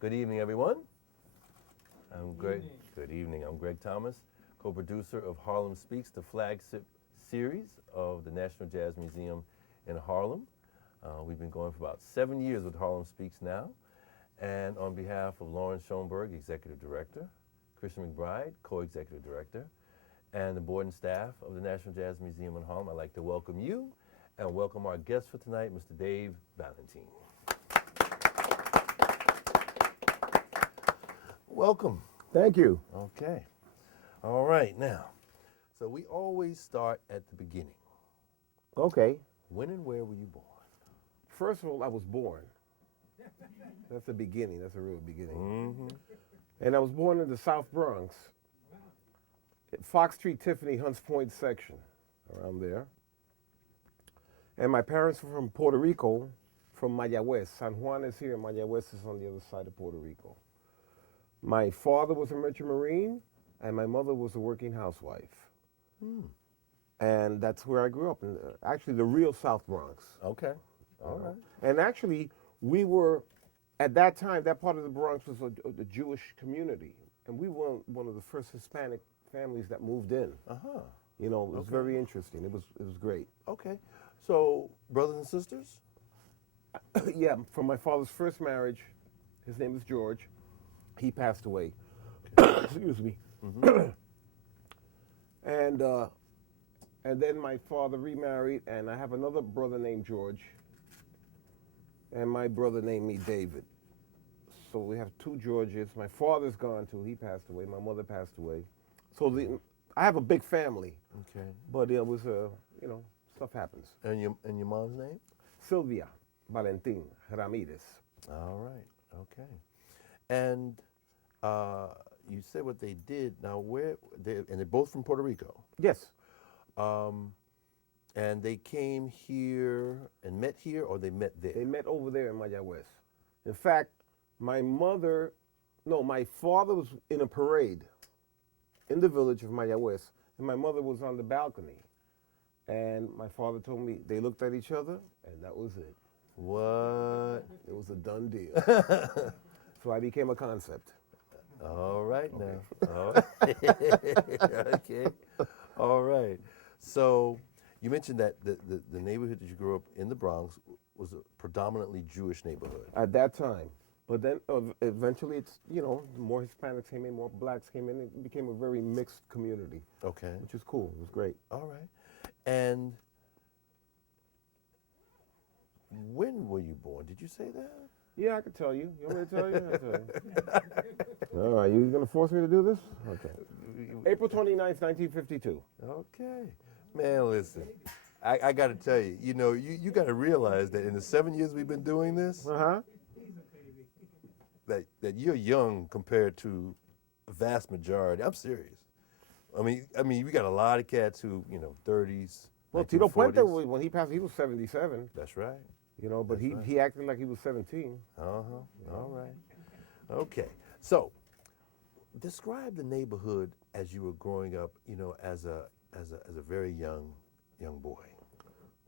Good evening, everyone. I'm Greg. Good evening. I'm Greg Thomas, co-producer of Harlem Speaks, the flagship series of the National Jazz Museum in Harlem. We've been going for about 7 years with Harlem Speaks now. And on behalf of Loren Schoenberg, Executive Director, Christian McBride, Co-Executive Director, and the board and staff of the National Jazz Museum in Harlem, I'd like to welcome you and welcome our guest for tonight, Mr. Dave Valentin. Welcome. Thank you. Okay. All right, now, so we always start at the beginning. Okay. When and where were you born? First of all, I was born. That's the beginning. That's a real beginning. Mm-hmm. And I was born in the South Bronx, at Fox Street, Tiffany, Hunts Point section, around there. And my parents were from Puerto Rico, from Mayagüez. San Juan is here, and Mayagüez is on the other side of Puerto Rico. My father was a merchant marine, and my mother was a working housewife. Hmm. And that's where I grew up, in actually the real South Bronx. Okay. All right. And actually, we were, at that time, that part of the Bronx was a Jewish community. And we were one of the first Hispanic families that moved in. Uh-huh. You know, it was Okay. very interesting. It was great. Okay. So, brothers and sisters? Yeah, from my father's first marriage, his name is George. He passed away. Excuse me. Mm-hmm. And then my father remarried, and I have another brother named George, and my brother named me David. So we have two Georges. My father's gone too. He passed away. My mother passed away. So I have a big family. Okay. But it was, you know, stuff happens. And your mom's name? Sylvia Valentin Ramirez. All right. Okay. And you said what they did. Now, and they're both from Puerto Rico. Yes. And they came here and met here, or they met there? They met over there in Mayagüez. In fact, my father was in a parade in the village of Mayagüez, and my mother was on the balcony. And my father told me they looked at each other, and that was it. What? It was a done deal. So I became a concept. All right, now. All right. Okay. All right. So you mentioned that the neighborhood that you grew up in, the Bronx, was a predominantly Jewish neighborhood. At that time. But then eventually it's, you know, more Hispanics came in, more blacks came in. It became a very mixed community. Okay. Which is cool. It was great. All right. And when were you born? Did you say that? Yeah, I can tell you. You want me to tell you? I'll tell you. All right, you going to force me to do this? Okay. April 29th, 1952. Okay. Man, listen, I got to tell you, you know, you got to realize that in the 7 years we've been doing this, that you're young compared to a vast majority. I'm serious. I mean, we got a lot of cats who, you know, 30s. Well, Tito Puente, when he passed, he was 77. That's right. You know, but he acted like he was 17. All right. Okay. So, describe the neighborhood as you were growing up. You know, as a very young boy.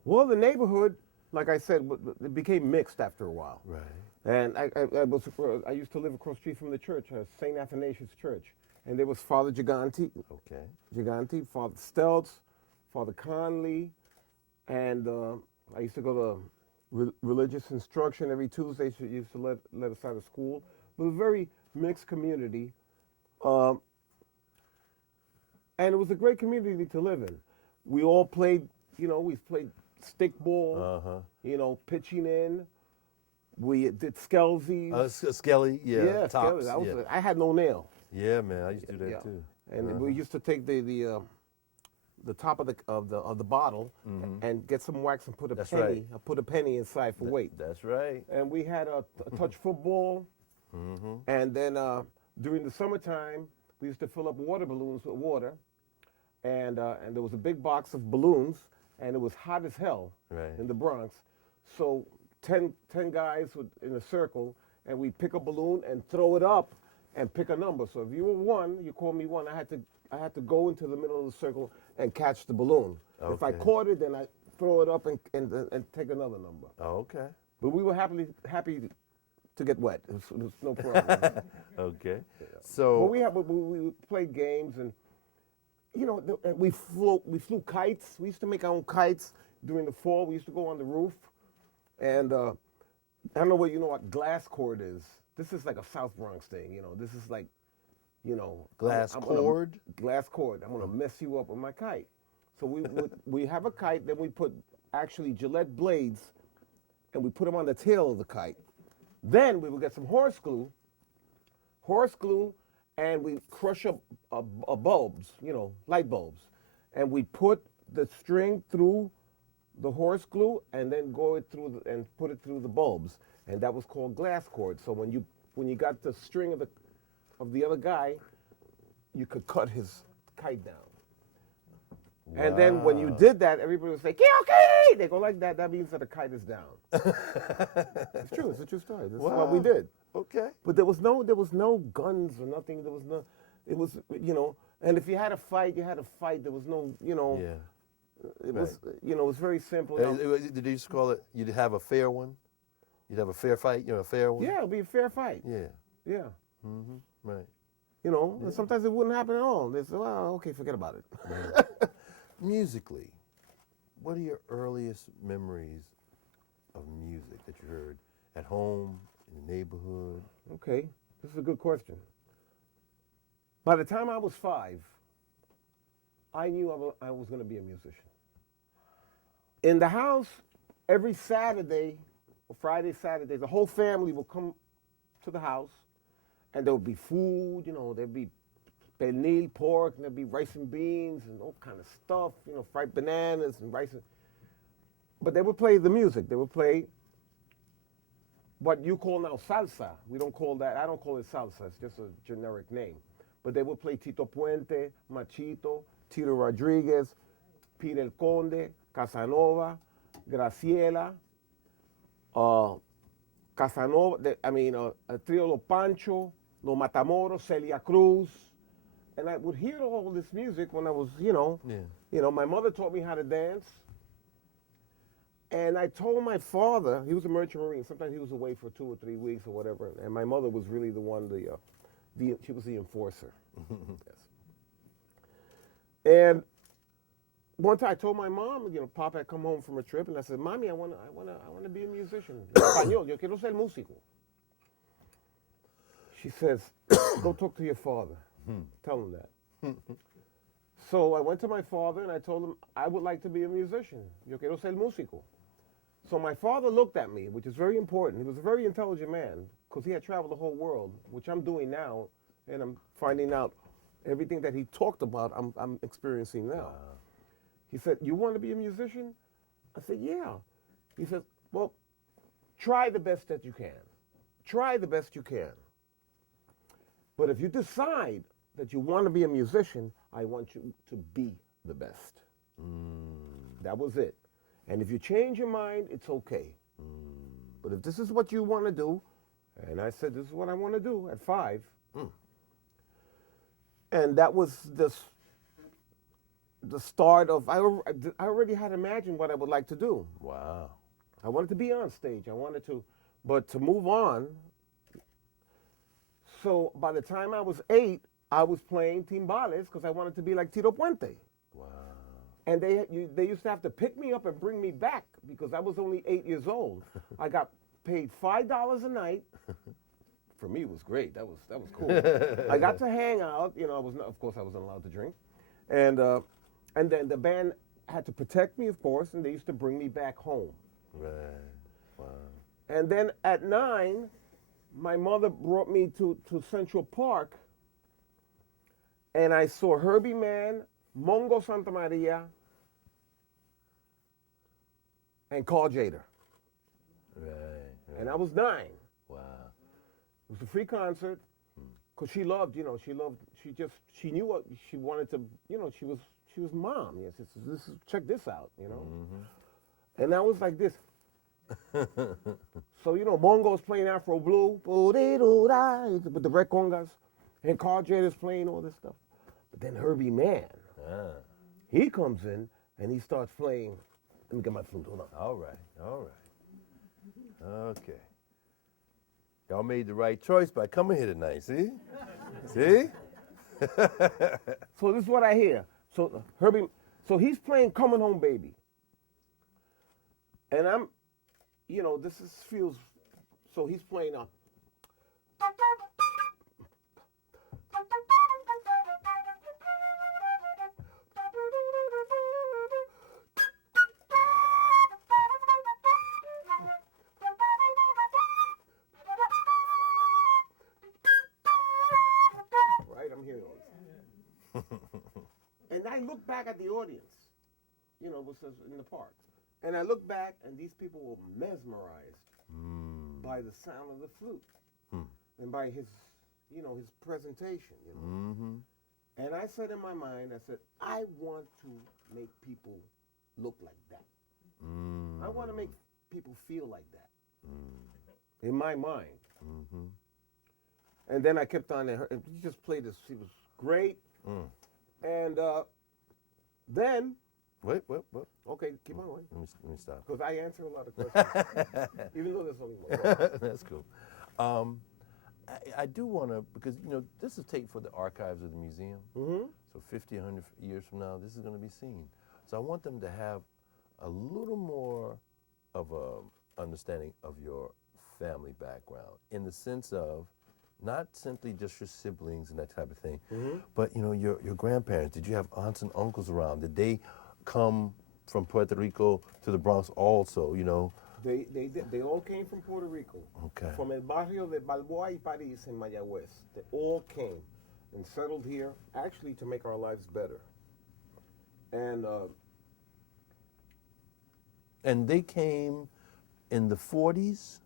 Well, the neighborhood, like I said, it became mixed after a while. Right. And I used to live across the street from the church, St. Athanasius Church, and there was Father Gigante. Okay. Gigante, Father Stelz, Father Conley, and I used to go to religious instruction every Tuesday. So used to let us out of school. It was a very mixed community, and it was a great community to live in. We all played, you know, we played stickball, you know, pitching in. We did skelsies. Skelly, yeah. Yeah, tops, Skelly. I had no nail. Yeah, man, I used to do that too. And we used to take the top of the bottle and get some wax and put a penny. Right. Put a penny inside for weight. That's right. And we had a touch football. And then during the summertime, we used to fill up water balloons with water. And there was a big box of balloons, and it was hot as hell in the Bronx. So 10 guys in a circle, and we'd pick a balloon and throw it up and pick a number. So if you were one, you called me one. I had to go into the middle of the circle and catch the balloon. Okay. If I caught it, then I throw it up and take another number. Oh, okay. But we were happy to get wet. It was no problem. Okay. Well, So, we played games, and you know, we flew kites. We used to make our own kites during the fall. We used to go on the roof, and I don't know what you know what glass cord is. This is like a South Bronx thing, you know. This is like, you know, glass cord? Glass cord. I'm gonna mess you up with my kite. So we have a kite, then we put actually Gillette blades, and we put them on the tail of the kite. Then we would get some horse glue, and we crush up bulbs, you know, light bulbs, and we put the string through the horse glue, and then go it through and put it through the bulbs, and that was called glass cord. So when you got the string of the other guy, you could cut his kite down. wow. And then when you did that, everybody would say, okay! They go like that. That means that the kite is down. It's true. It's a true story. This is what we did. Okay. But there was no guns or nothing. There was no. It was, you know. And if you had a fight, you had a fight. There was no, you know. Yeah. It was, you know, it was very simple. Did you used to call it? You'd have a fair one. You'd have a fair fight. You know, a fair one. Yeah, it'd be a fair fight. Yeah. Yeah. Mm-hmm. Right. You know, and sometimes it wouldn't happen at all. They say, well, okay, forget about it. Musically, what are your earliest memories of music that you heard at home, in the neighborhood? Okay, this is a good question. By the time I was 5, I knew I was going to be a musician. In the house, every Saturday, or Friday, Saturday, the whole family would come to the house, and there would be food, you know, there'd be pernil, pork, and there'd be rice and beans and all kind of stuff, you know, fried bananas and rice. But they would play the music. They would play what you call now salsa. We don't call that, I don't call it salsa, it's just a generic name. But they would play Tito Puente, Machito, Tito Rodriguez, Peter El Conde, Casanova, Graciela, Casanova, Trio Lo Pancho, Lo Matamoros, Celia Cruz. And I would hear all this music when I was, you know, my mother taught me how to dance. And I told my father, he was a merchant marine, sometimes he was away for 2 or 3 weeks or whatever, and my mother was really the one, she was the enforcer. Yes. And one time I told my mom, you know, Papa had come home from a trip, and I said, Mommy, I wanna be a musician. En español, yo quiero ser músico. She says, go talk to your father. Tell him that. So I went to my father and I told him I would like to be a musician. Yo quiero ser músico. So my father looked at me, which is very important. He was a very intelligent man because he had traveled the whole world, which I'm doing now, and I'm finding out everything that he talked about, I'm experiencing now. Wow. He said, you want to be a musician? I said, yeah. He said, well, try the best that you can. Try the best you can. But if you decide that you want to be a musician, I want you to be the best. That was it. And if you change your mind, it's okay. But if this is what you want to do, and I said, this is what I want to do at 5. And that was the start of, I already had imagined what I would like to do. Wow. I wanted to be on stage. But to move on. So by the time I was 8, I was playing timbales because I wanted to be like Tito Puente. Wow. And they used to have to pick me up and bring me back because I was only 8 years old. I got paid $5 a night. For me, it was great. That was cool. I got to hang out. You know, of course, I wasn't allowed to drink. And then the band had to protect me, of course, and they used to bring me back home. Right. Wow. And then at 9, my mother brought me to Central Park, and I saw Herbie Mann, Mongo Santa Maria, and Carl Jader. Right. And I was 9. Wow. It was a free concert, because she knew what she wanted to, you know, she was mom. Yes, check this out, you know. And I was like this. So, you know, Mongo's playing Afro Blue, with the red congas, and Carl Jader's playing all this stuff. But then Herbie Mann, he comes in and he starts playing. Let me get my flute, hold on. All right. Okay. Y'all made the right choice by coming here tonight, see? See? So this is what I hear. So Herbie, so he's playing Coming Home Baby. And I'm, this feels, so he's playing right, I'm hearing all this. And I look back at the audience, which was in the park. And I look back, and these people were mesmerized by the sound of the flute and by his, his presentation. Mm-hmm. And I said in my mind, I said, I want to make people look like that. I want to make people feel like that. In my mind. Mm-hmm. And then I kept on, and he just played this. He was great. And then. Wait. Okay, keep on going. Let me stop. Because I answer a lot of questions, even though there's only one. That's cool. I do want to, because, this is tape for the archives of the museum. Mm-hmm. So 50, 100 years from now, this is going to be seen. So I want them to have a little more of a understanding of your family background, in the sense of not simply just your siblings and that type of thing, but, your grandparents. Did you have aunts and uncles around? Did they come from Puerto Rico to the Bronx also, They all came from Puerto Rico. Okay. From el barrio de Balboa y París in Mayagüez. They all came and settled here, actually to make our lives better. And they came in the 40s?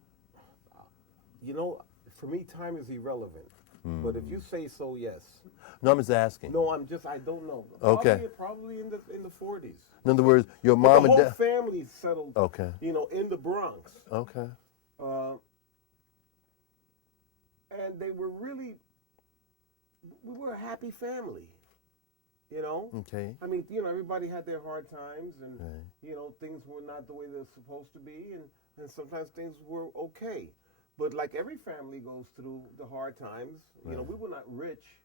For me, time is irrelevant. But if you say so, yes. No, I'm just asking. No, I don't know. Okay. Probably in the 40s. In other words, your But mom the and whole dad. family settled. Okay. In the Bronx. Okay. And they were we were a happy family. Okay. I mean, everybody had their hard times, and Right. things were not the way they're supposed to be, and sometimes things were okay. But like every family goes through the hard times. Right. We were not rich.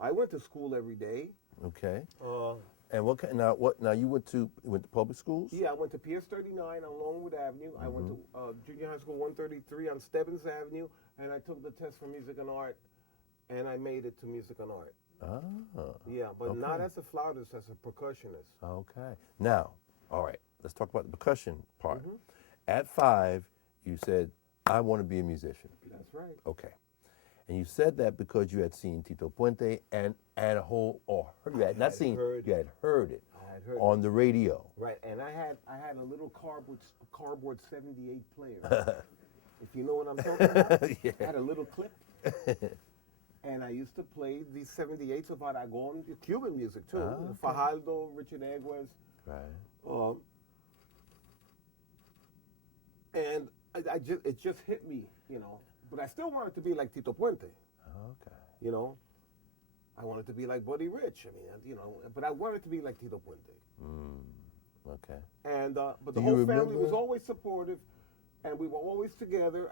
I went to school every day. Okay. And now you went to public schools? Yeah, I went to PS 39 on Longwood Avenue. I went to junior high school 133 on Stebbins Avenue, and I took the test for music and art, and I made it to music and art. Ah. Yeah, but Okay. not as a flautist, as a percussionist. Okay. Now, all right, let's talk about the percussion part. Mm-hmm. At 5, you said, I want to be a musician. That's right. Okay. And you said that because you had seen Tito Puente and a whole, or you had not seen, you had heard it I had heard on the radio. Right, and I had a little cardboard 78 player. If you know what I'm talking about. Yeah. I had a little clip. And I used to play these 78s of Aragon, Cuban music too. Okay. Fajardo, Richard Aguas. Right. And it just hit me, But I still wanted to be like Tito Puente. Okay. I wanted to be like Buddy Rich. I mean, but I wanted to be like Tito Puente. Okay. And but Do the you whole family remember- was always supportive, and we were always together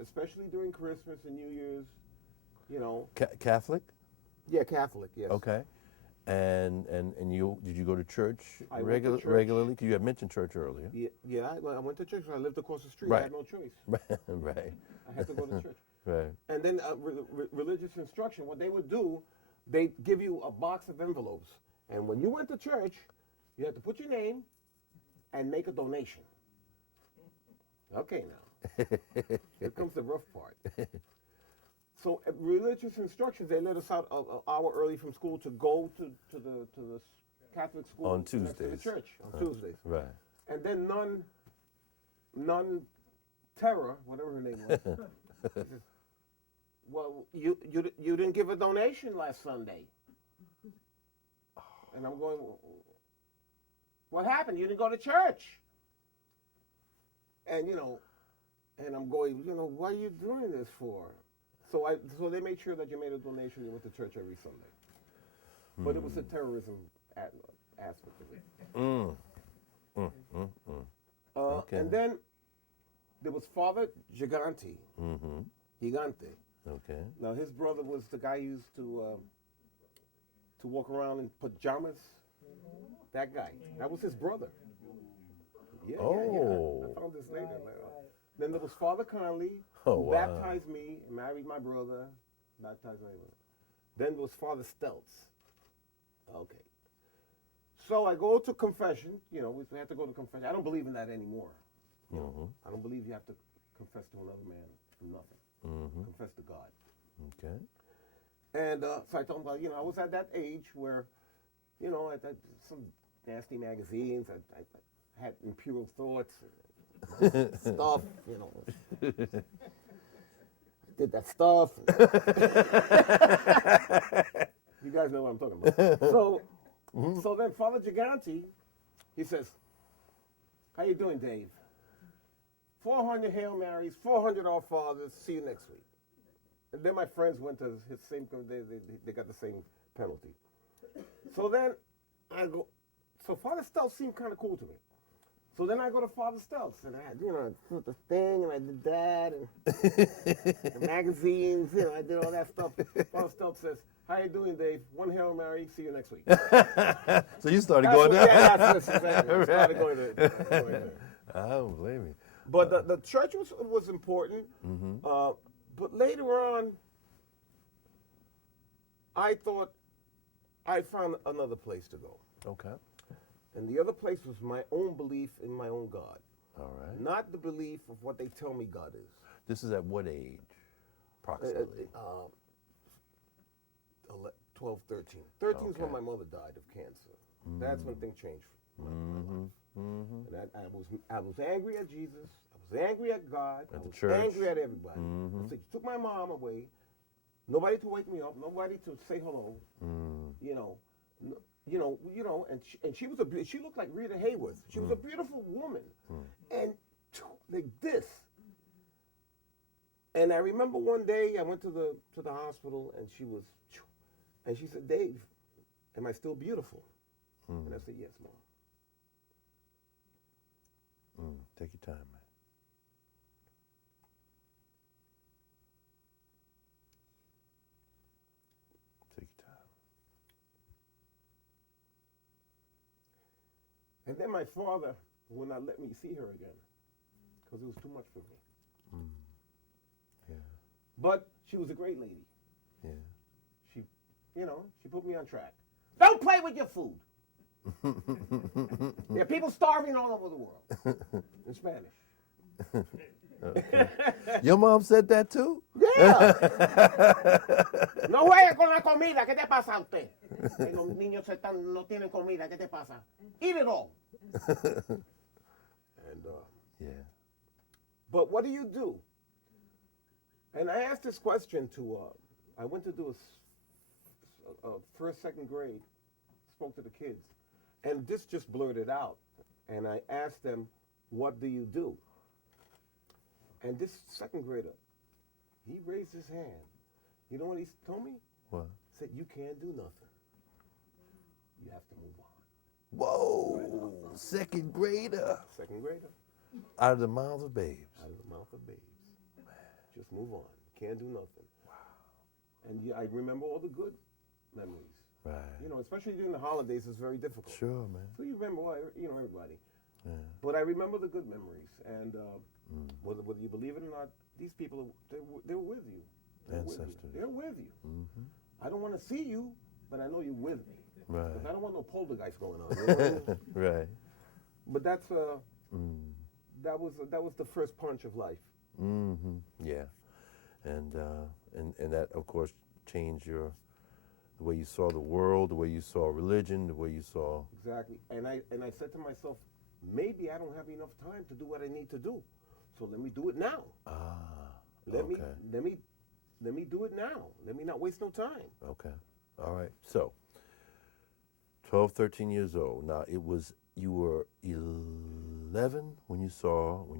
especially during Christmas and New Year's. Catholic? Yeah, Catholic. Yes. Okay. And you did you go to church, I went to church. regularly? Because you had mentioned church earlier. Yeah. I went to church. I lived across the street. Right. I had no choice. Right. I had to go to church. Right. And then religious instruction. What they would do, they'd give you a box of envelopes, and when you went to church, you had to put your name and make a donation. Okay, now here comes the rough part. So religious instructions, they let us out an hour early from school to go to the Catholic school On next to the Tuesdays. church on Tuesdays. Right. And then Nun Terra, whatever her name was. She says, well, you didn't give a donation last Sunday. And I'm going, what happened? You didn't go to church. And and I'm going, what are you doing this for? So they made sure that you made a donation. You went to church every Sunday. But it was a terrorism aspect of it. Okay. And then there was Father Gigante. Mm-hmm. Gigante. Okay. Now his brother was the guy who used to walk around in pajamas. That guy. That was his brother. Yeah, Oh. I found this later. Then there was Father Conley, Oh, who wow. baptized me, married my brother, baptized my brother. Then there was Father Stelz. Okay. So I go to confession. You know, we have to go to confession. I don't believe in that anymore. Mm-hmm. I don't believe you have to confess to another man for nothing. Mm-hmm. Confess to God. Okay. And so I told him about, I was at that age where, I had some nasty magazines. I had imperial thoughts, stuff, I did that stuff. You guys know what I'm talking about. So then Father Gigante, he says, how you doing, Dave? 400 Hail Marys, 400 Our Fathers, see you next week. And then my friends went to his same, they got the same penalty. So then I go, so Father Stelz seemed kind of cool to me. So then I go to Father Stelz, and I put the thing, and I did that, and the magazines, I did all that stuff. Father Stelz says, how you doing, Dave? 1 Hail Mary, see you next week. So you started going there? Yeah, that's exactly. I started going there. I don't blame you. But the church was important. Mm-hmm. But later on, I thought I found another place to go. Okay. And the other place was my own belief in my own God. All right. Not the belief of what they tell me God is. This is at what age, approximately? 12, 13. 13 is when Okay. my mother died of cancer. That's when things changed for me. Mm-hmm. Mm-hmm. And I was angry at Jesus. I was angry at God. At I the was church. angry at everybody. Mhm. So you took my mom away. Nobody to wake me up. Nobody to say hello. Mm. And she was she looked like Rita Hayworth. She was a beautiful woman, and like this. And I remember one day I went to the hospital, and she said, Dave, am I still beautiful? And I said, yes, Mom. Take your time, man. Take your time. And then my father would not let me see her again because it was too much for me. Yeah. But she was a great lady. Yeah. She put me on track. Don't play with your food. There are people starving all over the world. In Spanish. Okay. Your mom said that too? Yeah. No juegue con la comida. ¿Qué te pasa a usted? Que los niños no tienen comida. ¿Qué te pasa? Eat it all. And Yeah. but what do you do? And I asked this question to. I went to do a first, second grade. Spoke to the kids, and this just blurted out. And I asked them, "What do you do?" And this second grader, he raised his hand. You know what he told me? What? He said, you can't do nothing. You have to move on. Whoa! Second grader. Second grader. Out of the mouths of babes. Out of the mouth of babes. Just move on. Can't do nothing. Wow. And I remember all the good memories. Right. Especially during the holidays, it's very difficult. Sure, man. So you remember, everybody. Yeah. But I remember the good memories. And whether you believe it or not, these people, they're with you. Ancestors. They're with you. Mm-hmm. I don't want to see you, but I know you're with me. Right. Because I don't want no poltergeist going on. You know what I mean? Right. But that was the first punch of life. Mm-hmm. Yeah. And that, of course, changed the way you saw the world, the way you saw religion, the way you saw. Exactly. And I said to myself, maybe I don't have enough time to do what I need to do. So let me do it now. Let me do it now. Let me not waste no time. Okay. All right. So, 12, 13 years old. Now, you were 11 when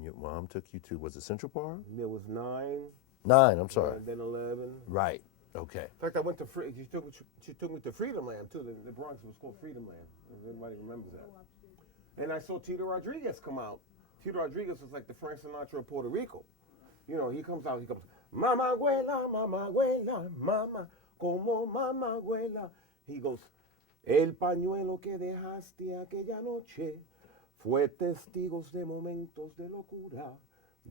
your mom took you to, was it Central Park? There was 9. 9, I'm sorry. And then 11. Right. Okay. In fact, I went to she took me to Freedom Land, too. The Bronx was called Freedom Land. If anybody remembers that. And I saw Tito Rodriguez come out Tito Rodriguez was like the Frank Sinatra of Puerto Rico. You know, he comes, Mama abuela, mama, como mama abuela. He goes, el pañuelo que dejaste aquella noche fue testigos de momentos de locura.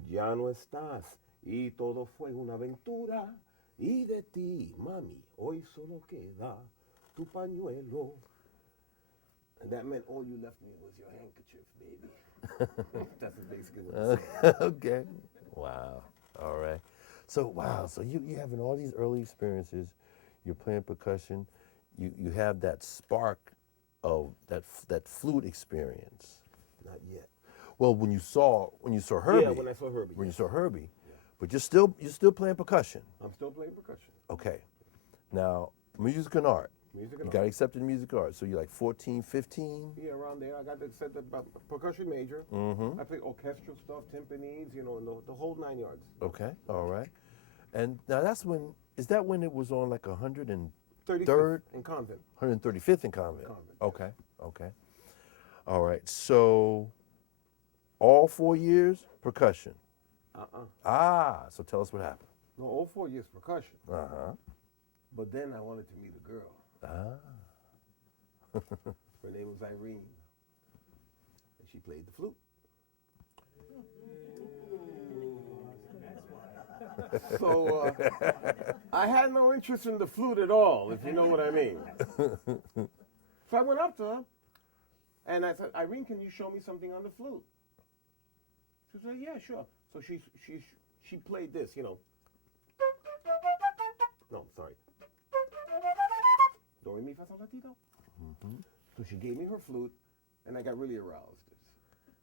Ya no estás y todo fue una aventura. Y de ti, mami, hoy solo queda tu pañuelo. And that meant all you left me was your handkerchief, baby. That's basically what it said. Okay. Wow. All right. So so you having all these early experiences. You're playing percussion. You have that spark of that flute experience. Not yet. Well, when you saw Herbie. Yeah, when I saw Herbie. When you saw Herbie. Yeah. But you're still playing percussion. I'm still playing percussion. Okay. Now, music and art. Music and you got accepted in music and art. So you're like 14, 15? Yeah, around there. I got accepted by percussion major. Mm-hmm. I play orchestral stuff, timpanis, you know, and the whole 9 yards. Okay. All right. And now is that when it was on like 103rd? 35th in Convent. 135th in Convent. Convent. Okay. Okay. All right. So all 4 years percussion. So tell us what happened. No, all 4 years percussion. Uh-huh. But then I wanted to meet a girl. Her name was Irene. And she played the flute. So I had no interest in the flute at all, if you know what I mean. So I went up to her and I said, Irene, can you show me something on the flute? She said, yeah, sure. So she played this, you know. No, sorry. Do, re, mi, fa, sol, la, ti, do. Mm-hmm. So she gave me her flute, and I got really aroused.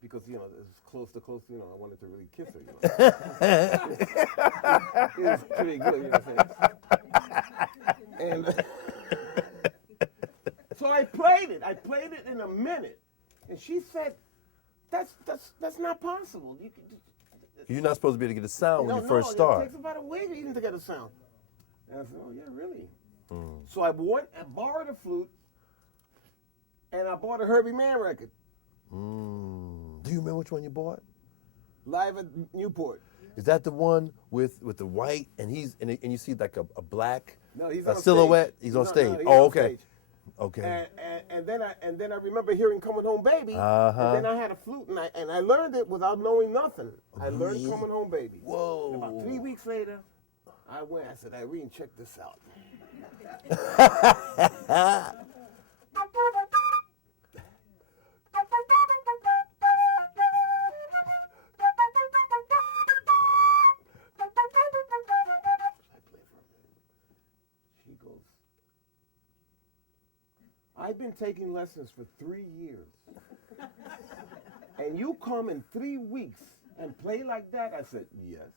Because, you know, it was close, you know, I wanted to really kiss her, you know. It was pretty good, you know what I'm saying? And so I played it in a minute. And she said, that's not possible. You're not supposed to be able to get a sound when you first start. It takes about a week even to get a sound. And I said, oh, yeah, really? So I borrowed a flute, and I bought a Herbie Mann record. Do you remember which one you bought? Live at Newport. Is that the one with the white and and you see like a black he's on silhouette? Stage. He's on stage. He's oh, on okay. Stage. Okay. And then I remember hearing "Coming Home, Baby." Uh-huh. And then I had a flute, and I learned it without knowing nothing. I learned Really? "Coming Home, Baby." Whoa. And about 3 weeks later, I said, Irene, check this out. She goes, I've been taking lessons for 3 years. And you come in 3 weeks and play like that? I said, yes.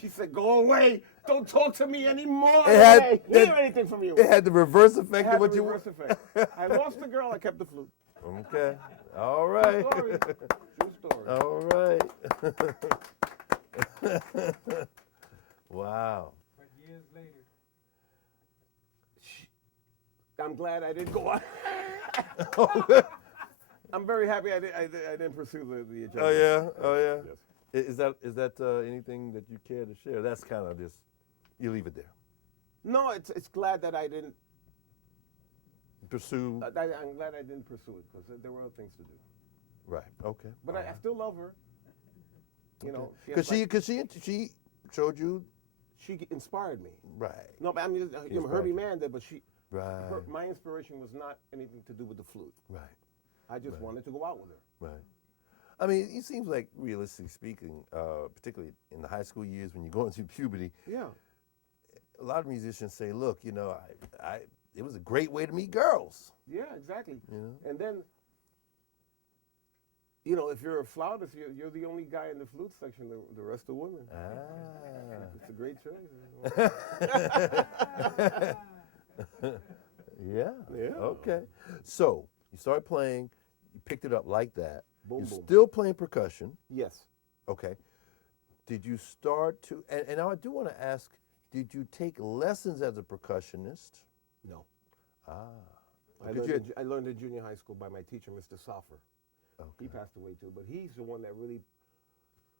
She said, go away. Don't talk to me anymore. I didn't hear anything from you. It had the reverse effect of what you reverse effect. I lost the girl. I kept the flute. Okay. All right. True story. All right. Wow. But years later. I'm glad I didn't go on. I'm very happy I didn't pursue the agenda. Oh yeah. Oh yeah. Yes. Is that anything that you care to share? That's kind of just you leave it there. No, it's glad that I didn't Pursue. I'm glad I didn't pursue it because there were other things to do. Right. Okay. But I still love her. You know, Because she showed you. she inspired me. Right. No, but I mean, Herbie Mann did, but Right. my inspiration was not anything to do with the flute. Right. I just wanted to go out with her. Right. I mean, it seems like, realistically speaking, particularly in the high school years when you're going through puberty, Yeah. a lot of musicians say, look, you know, it was a great way to meet girls. Yeah, exactly. You know? And then, you know, if you're a flautist, you're the only guy in the flute section. The rest are women. It's a great choice. Yeah. Yeah. Okay. So you started playing, you picked it up like that. Boom, You're boom. still playing percussion. Yes. Okay. Did you start to, and now I do want to ask, did you take lessons as a percussionist? No. I learned in junior high school by my teacher, Mr. Soffer. Okay. He passed away too, but he's the one that really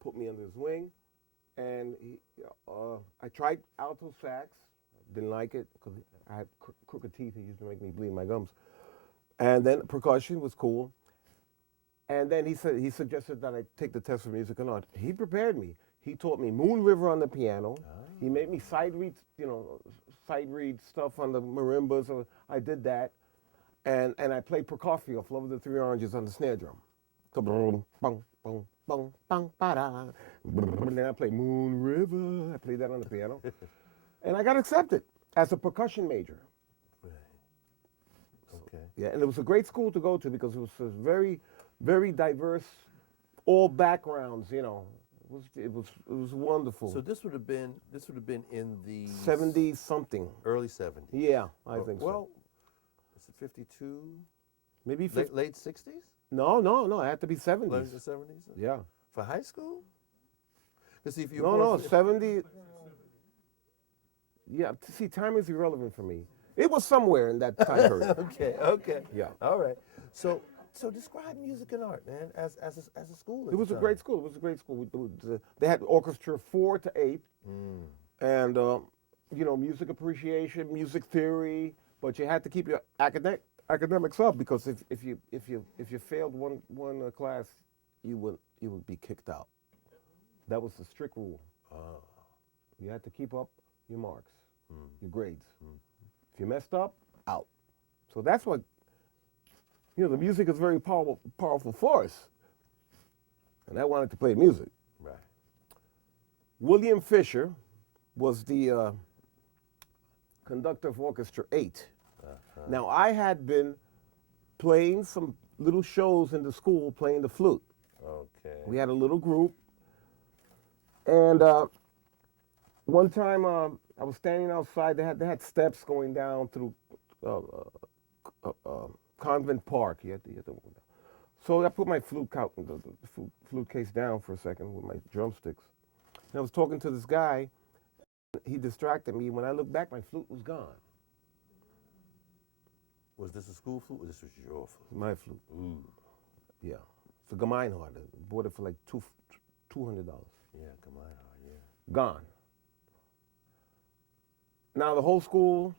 put me under his wing. And I tried alto sax, didn't like it because I had crooked teeth. He used to make me bleed my gums. And then percussion was cool. And then he suggested that I take the test for music and art. He prepared me. He taught me Moon River on the piano. He made me sight read stuff on the marimbas. So I did that. And I played Prokofiev, Love of the Three Oranges, on the snare drum. So boom, boom, boom, boom, boom, ba-da. And then I played Moon River. I played that on the piano. And I got accepted as a percussion major. Right. Okay. Yeah, and it was a great school to go to because it was very, very diverse, all backgrounds, you know. It was wonderful. So this would have been in the 70s something. early 70s. Yeah, I think so. Well, is it 52? Maybe Late 60s? No, it had to be 70s. Late 70s? Yeah. For high school? Because if you No, 70. Yeah, see, time is irrelevant for me. It was somewhere in that time period. Okay. Yeah. All right. So describe music and art, man, as a school. It was a great school. It was a great school. They had orchestra 4 to 8, and you know, music appreciation, music theory. But you had to keep your academics up because if you failed one class, you would be kicked out. That was the strict rule. You had to keep up your marks, your grades. If you messed up, out. So that's what, you know, the music is very powerful force. And I wanted to play music. Right. William Fisher was the conductor of Orchestra 8. Now, I had been playing some little shows in the school playing the flute. Okay. We had a little group. And one time I was standing outside. They had steps going down through Convent Park. So I put my flute case down for a second with my drumsticks. And I was talking to this guy. He distracted me. When I looked back, my flute was gone. Was this a school flute or this was your flute? My flute. Ooh. Yeah. It's a Gemeinhardt. I bought it for like $200. Yeah, come on, yeah. Gone. Now the whole school,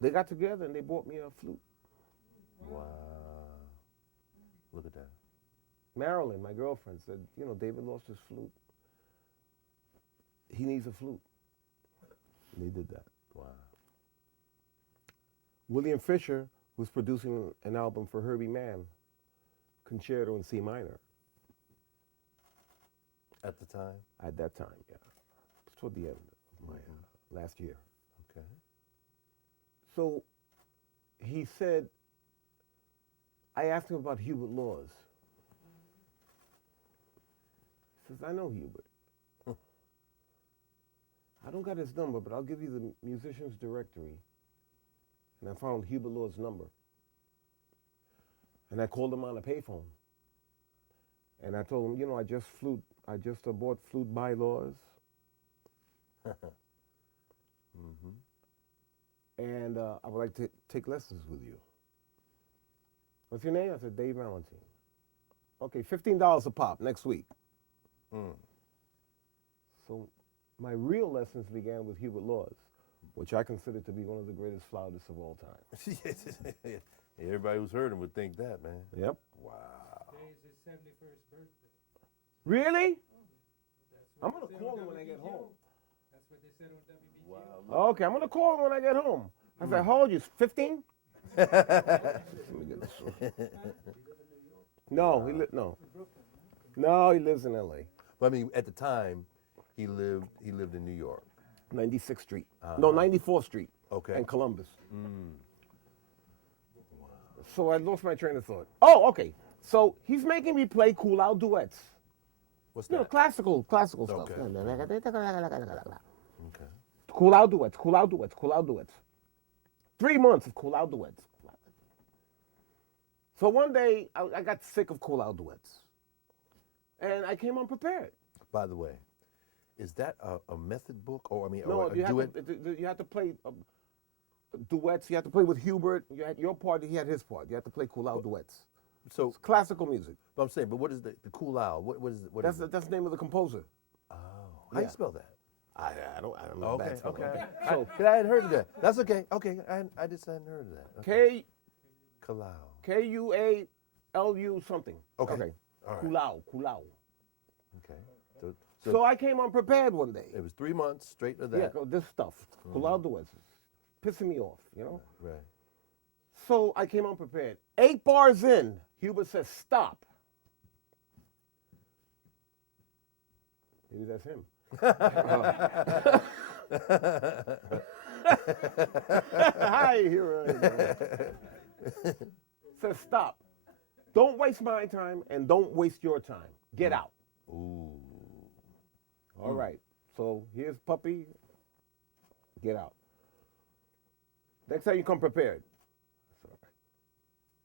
they got together and they bought me a flute. Wow. Look at that. Marilyn, my girlfriend, said, you know, David lost his flute. He needs a flute. And they did that. Wow. William Fisher was producing an album for Herbie Mann, Concerto in C minor. At the time? At that time, yeah. It was toward the end of my last year. Okay. So he said, I asked him about Hubert Laws. He says, I know Hubert. I don't got his number, but I'll give you the musician's directory. And I found Hubert Law's number. And I called him on a payphone. And I told him, you know, I just bought flute bylaws. And I would like to take lessons with you. What's your name? I said, Dave Valentin. Okay, $15 a pop next week. So my real lessons began with Hubert Laws, which I consider to be one of the greatest flautists of all time. Everybody who's heard him would think that, man. Yep. Wow. Today's his 71st birthday. Really? That's I'm what going to they call said him on when I get WBGO. home. That's what they said on WBGO. Wow. Okay, I'm going to call him when I get home. I said, how old are you, 15? Let me get this one. No, No, he lives in L.A. But I mean, at the time, he lived in New York. 96th Street. No, 94th Street. Okay. And Columbus. So I lost my train of thought. Oh, okay. So he's making me play cool out duets. What's You know, that? classical stuff. Okay. Okay. Cool out duets. 3 months of cool out duets. So one day, I got sick of cool out duets. And I came unprepared. By the way, is that a method book or No, a duet? you have to play duets. You had to play with Hubert. You had your part. He had his part. You had to play Kulao duets. So, It's classical music. but I'm saying, but what is the Kulao? What is it? What That's is it? that's the name of the composer. Oh, how do Yeah. you spell that? I don't know. Okay, that spelling. okay. So I hadn't heard of that. That's okay. Okay, I just hadn't heard of that. Okay. Kulao. Kualu something. Okay. All right. Kulao. Okay. So, So I came unprepared one day. it was 3 months straight of Yeah, that. this stuff. Kulao duets. Pissing me off, you know? Right. So I came unprepared. 8 bars in, Hubert says, stop. Maybe that's him. Hi, here I am. Says, stop. Don't waste my time and don't waste your time. Get out. Ooh. All right. So here's Puppy. Get out. Next time you come prepared. That's all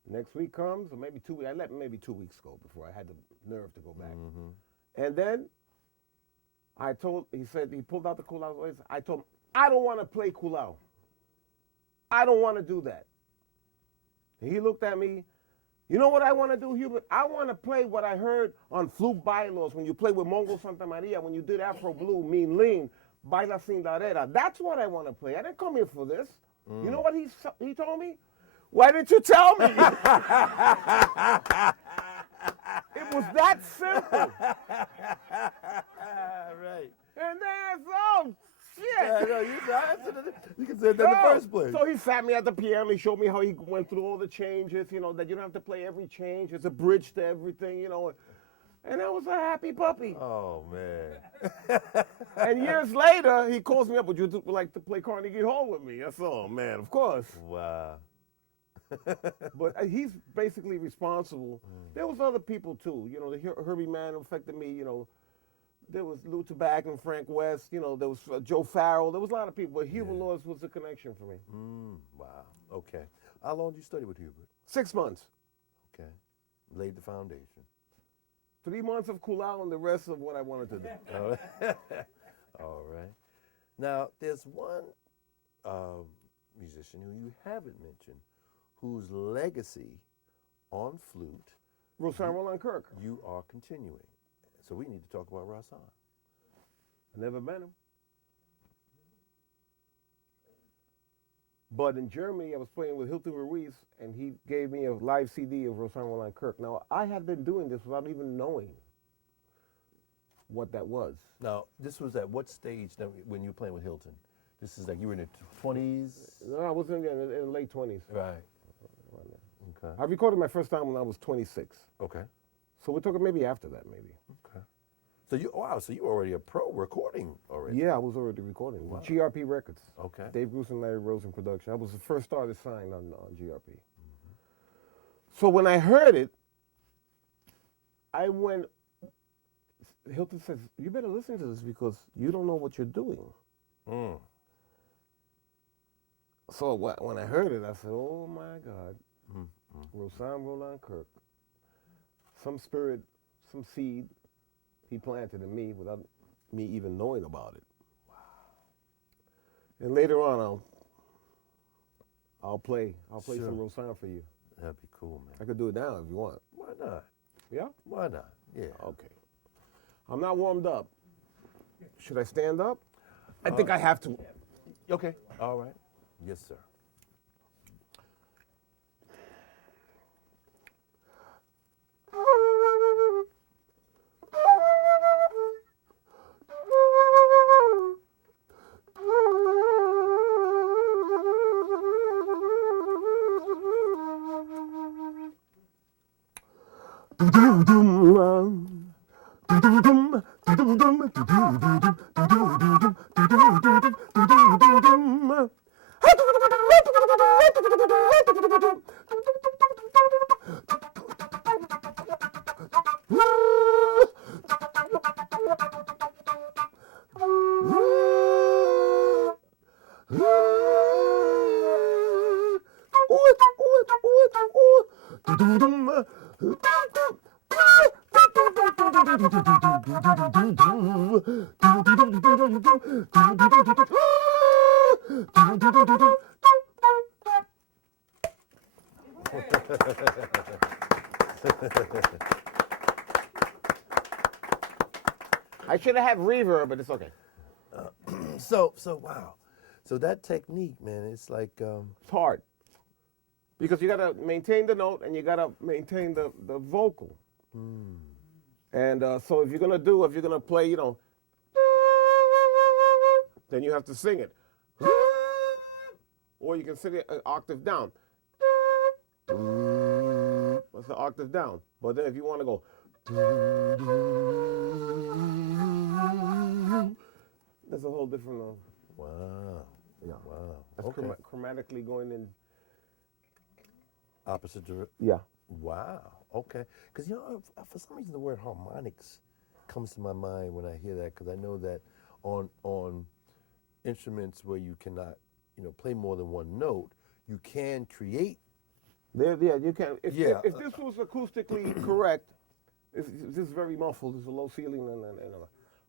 right. Next week comes, or maybe 2 weeks. I let maybe 2 weeks go before I had the nerve to go back. And then he pulled out the Kulao. I told him, I don't want to play Kulao. I don't want to do that. And he looked at me. You know what I want to do, Hubert? I want to play what I heard on Flute Bylaws when you play with Mongo Santa Maria, when you did Afro Blue, Mean Lean, Baila Sin Darera. That's what I want to play. I didn't come here for this. You know what he told me? Why didn't you tell me? It was that simple. Right. And that's, oh, shit. Yeah, no, you can say that in the first place. So he sat me at the piano. He showed me how he went through all the changes, you know, that you don't have to play every change. It's a bridge to everything, you know. And I was a happy puppy. Oh, man. And years later, he calls me up, would you like to play Carnegie Hall with me? I said, oh, man, of course. Wow. But he's basically responsible. There was other people, too. You know, the Herbie Mann affected me, you know. There was Lou Tabak and Frank West. You know, there was Joe Farrell. There was a lot of people. But Hubert Laws was the connection for me. Wow. Okay. How long did you study with Hubert? 6 months. Okay. Laid the foundation. 3 months of Kulao and the rest of what I wanted to do. All right. Now, there's one musician who you haven't mentioned, whose legacy on flute Roland Kirk. you are continuing. So we need to talk about Rasan. I never met him. But in Germany, I was playing with Hilton Ruiz, and he gave me a live CD of Roland Kirk. Now, I had been doing this without even knowing what that was. Now, this was at what stage when you were playing with Hilton? This is like you were in the 20s? No, I was in the late 20s. Right. Okay. I recorded my first time when I was 26. Okay. So we're talking maybe after that, maybe. Okay. So you so you were already a pro recording already. Yeah, I was already recording. Wow. GRP Records. Okay. Dave Bruce and Larry Rosen production. I was the first artist signed on GRP. So when I heard it, I went, Hilton says, you better listen to this because you don't know what you're doing. Mm. So when I heard it, I said, oh my God, Mm-hmm. Roland Kirk. Some spirit, some seed he planted in me without me even knowing about it. Wow. And later on, I'll play Sure. some Rosan for you. That'd be cool, man. I could do it now if you want. Why not? Yeah? Why not? Yeah. Okay. I'm not warmed up. Should I stand up? I think I have to. Okay. All right. Yes, sir. I should have had reverb, but it's okay. So wow. So that technique, man, it's like, It's hard because you gotta maintain the note and you gotta maintain the vocal. And so if you're gonna play, you know, then you have to sing it, or you can sing it an octave down. That's an octave down. But then if you want to go, that's a whole different. wow. Yeah. Wow. That's Okay. chromatically going in. Opposite direction. Yeah. Wow. Okay. Because, you know, for some reason the word harmonics comes to my mind when I hear that, because I know that on instruments where you cannot, you know, play more than one note, you can create. Yeah, you can. If this was acoustically correct, this is very muffled. There's a low ceiling,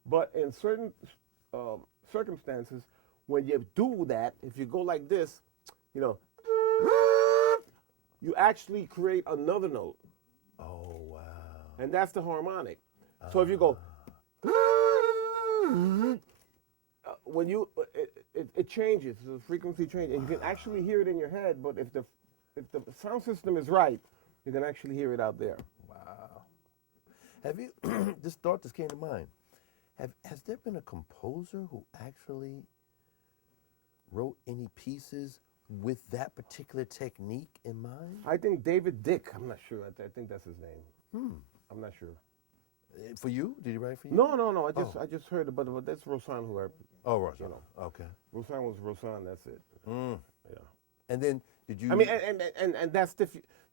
but in certain circumstances, when you do that, if you go like this, you know, you actually create another note. Oh, wow. And that's the harmonic. So if you go, when you, it changes, the frequency changes. And you can actually hear it in your head, but if the sound system is right, you can actually hear it out there. Wow. Have you, this thought just came to mind. Has there been a composer who actually wrote any pieces with that particular technique in mind? I think David Dick, I'm not sure, I think that's his name. I'm not sure. For you? Did he write for you? No, I just heard it, but that's Rosan who I, Oh, Rosan. you know. Okay. Rosan was Rosan, that's it. Mm. Yeah. And then did you? I mean, and that's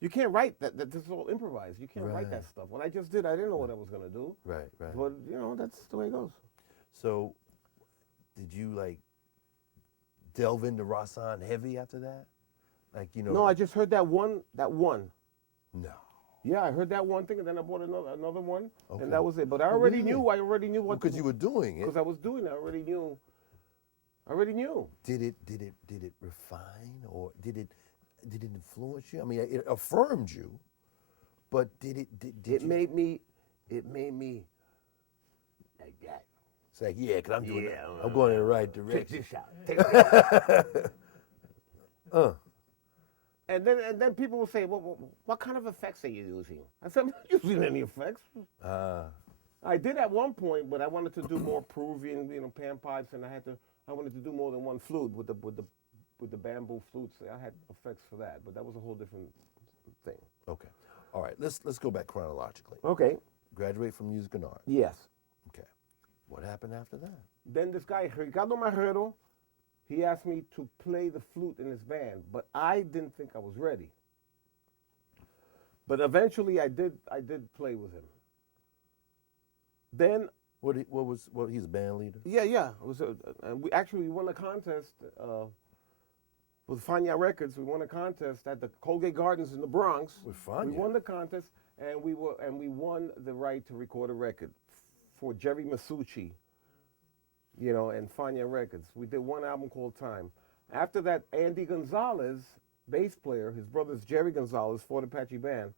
you can't write that. This is all improvised. You can't write that Right. stuff. What I just did, I didn't know what I was gonna do. Right. But you know, that's the way it goes. So, did you like delve into Rosan heavy after that? Like, you know? No, I just heard that one. No. Yeah, I heard that one thing, and then I bought another one, Okay. and that was it. But I Oh, already really? knew. I already knew what. Because you were doing it. Because I was doing it. I already knew. Did it refine, or did it influence you? I mean, it affirmed you, but did it? It made me like that. It's like, yeah, because I'm doing it. Yeah, I'm going in the right Check direction. this out. Take this out. And then people will say, well, what kind of effects are you using? I said, I'm not using any effects. I did at one point, but I wanted to do more Peruvian, you know, pan pipes, and I wanted to do more than one flute with the bamboo flutes. I had effects for that, but that was a whole different thing. Okay. All right. Let's go back chronologically. Okay. Graduate from music and art. Yes. Okay. What happened after that? Then this guy, Ricardo Marrero, he asked me to play the flute in his band, but I didn't think I was ready. But eventually I did play with him. Then He's a band leader? yeah, it was and we won a contest with Fania Records. We won a contest at the Colgate Gardens in the Bronx. With Fania? We won the contest, and we won the right to record a record for Jerry Masucci, you know, and Fania Records. We did one album called Time. After that, Andy Gonzalez, bass player, his brother's Jerry Gonzalez, Fort Apache Band,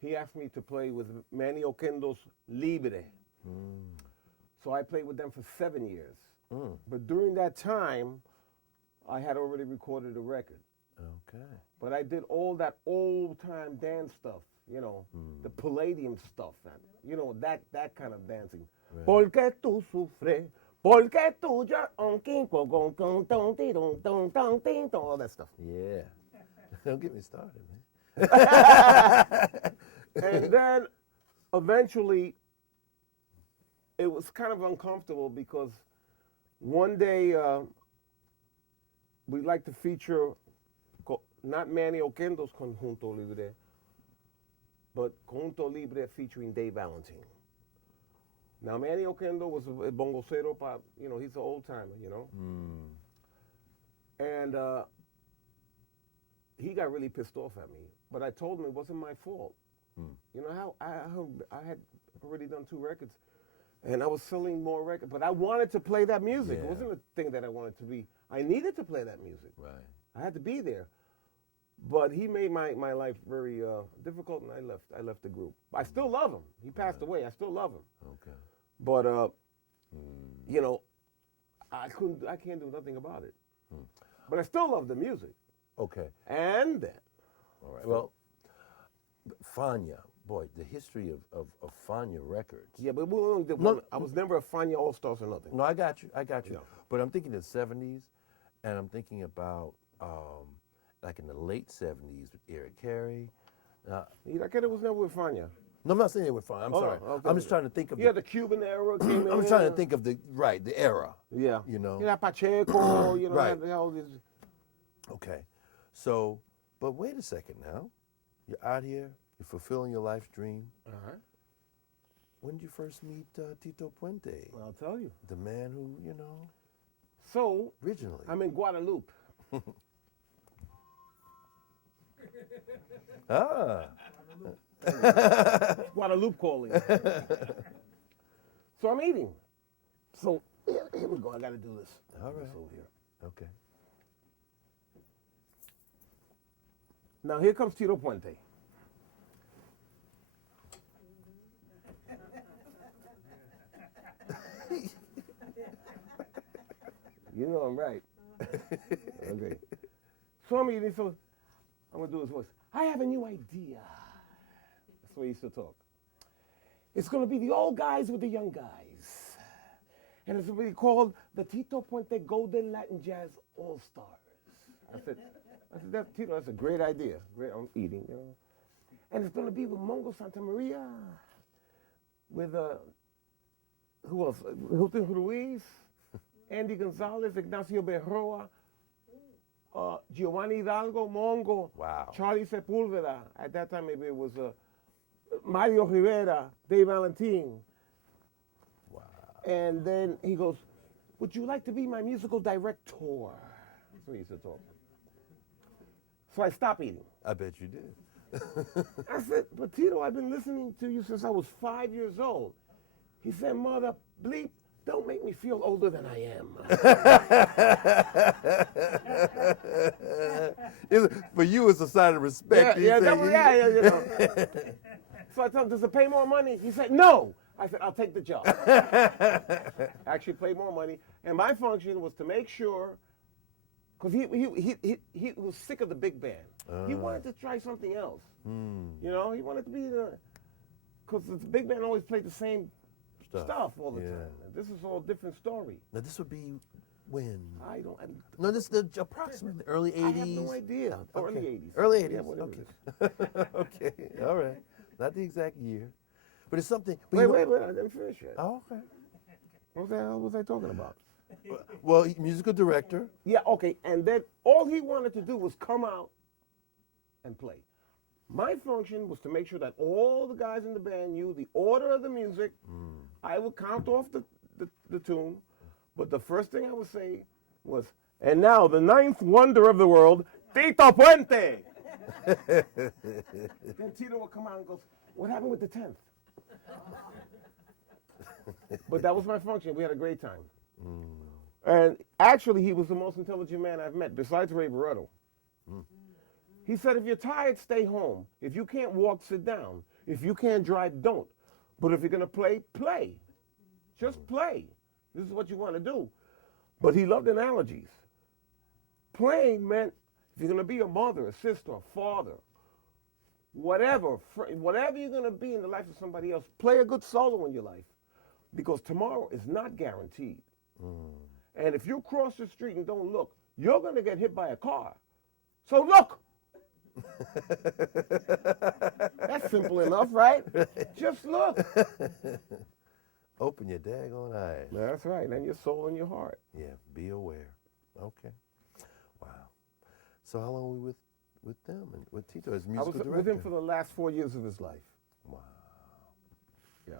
he asked me to play with Manny Oquendo's Libre. So I played with them for 7 years. But during that time, I had already recorded a record. Okay. But I did all that old-time dance stuff, you know, the Palladium stuff, you know, that kind of dancing. Porque tú sufres, porque tú ya all that stuff. Yeah. Don't get me started, man. And then eventually it was kind of uncomfortable because one day we'd like to feature not Manny Oquendo's Conjunto Libre, but Conjunto Libre featuring Dave Valentin. Now, Manny Oquendo was a bongocero, you know, he's an old timer, you know. And he got really pissed off at me. But I told him it wasn't my fault. You know, how I had already done 2 records, and I was selling more records. But I wanted to play that music. Yeah. It wasn't a thing that I wanted to be. I needed to play that music. Right. I had to be there. But he made my life very difficult, and I left the group. I still love him. He passed away. I still love him. Okay. But you know, I can't do nothing about it. But I still love the music. Okay. And then, All right. Well, Fania, boy, the history of Fania Records. yeah, but we only did one. I was never a Fania All Stars or nothing. No, I got you. Yeah. But I'm thinking the 70s, and I'm thinking about like in the late 70s with Eric Carey. It was never with Fania. No, I'm not saying it was fine. I'm Oh, sorry. okay. I'm just trying to think of. Yeah, the Cuban era came in. I'm just trying to think of the era. Yeah. You know. Yeah, Pacheco. You know, Right. had all these. Okay. So, but wait a second now. You're out here. You're fulfilling your life's dream. When did you first meet Tito Puente? I'll tell you. The man who, So originally. I'm in Guadalupe. Ah. Guadalupe calling. So I'm eating. So here we go. I got to do this. All This right. over here. Okay. Now here comes Tito Puente. You know I'm right. Okay. So I'm eating, so I'm gonna do his voice. I have a new idea. That's the way he used to talk. It's gonna be the old guys with the young guys. And it's gonna be called the Tito Puente Golden Latin Jazz All Stars. I said, Tito, that's a great idea. Great, I'm eating, you know. And it's gonna be with Mongo Santa Maria, with who else? Hilton Ruiz, Andy Gonzalez, Ignacio Berroa, Giovanni Hidalgo, Mongo, Wow. Charlie Sepulveda. At that time, maybe it was Mario Rivera, Dave Valentin. Wow. And then he goes, would you like to be my musical director? That's what he used to talk. So I stopped eating. I bet you did. I said, but Tito, I've been listening to you since I was 5 years old. He said, mother, bleep, don't make me feel older than I am. For you, it's a sign of respect. Yeah, you know. So I told him, does it pay more money? He said, no. I said, I'll take the job. Actually paid more money. And my function was to make sure, because he was sick of the big band. He wanted to try something else. You know, he wanted to be because the big band always played the same stuff all the time. And this is all a different story. Now, this would be when? No, this is the approximately early 80s. I have no idea. Okay. Early 80s. Early 80s. Yeah, whatever Okay. it is. Okay. All right. Not the exact year. But it's something. But Wait, I didn't finish yet. Oh, okay. What the hell was I talking about? Well, musical director. Yeah, okay. And then all he wanted to do was come out and play. My function was to make sure that all the guys in the band knew the order of the music. I would count off the tune, but the first thing I would say was, and now the ninth wonder of the world, Tito Puente. Then Tito would come out and goes, what happened with the 10th? But that was my function. We had a great time. And actually, he was the most intelligent man I've met, besides Ray Barretto. He said, if you're tired, stay home. If you can't walk, sit down. If you can't drive, don't. But if you're going to play, play. Just play. This is what you want to do. But he loved analogies. Playing meant if you're going to be a mother, a sister, a father, whatever you're going to be in the life of somebody else, play a good solo in your life. Because tomorrow is not guaranteed. And if you cross the street and don't look, you're going to get hit by a car. So look. That's simple enough, right? Just look. Open your daggone eyes. That's right. And your soul and your heart. Yeah, be aware. Okay. Wow. So how long were we with them and with Tito as musical I was director? with him for the last 4 years of his life. Wow. Yeah.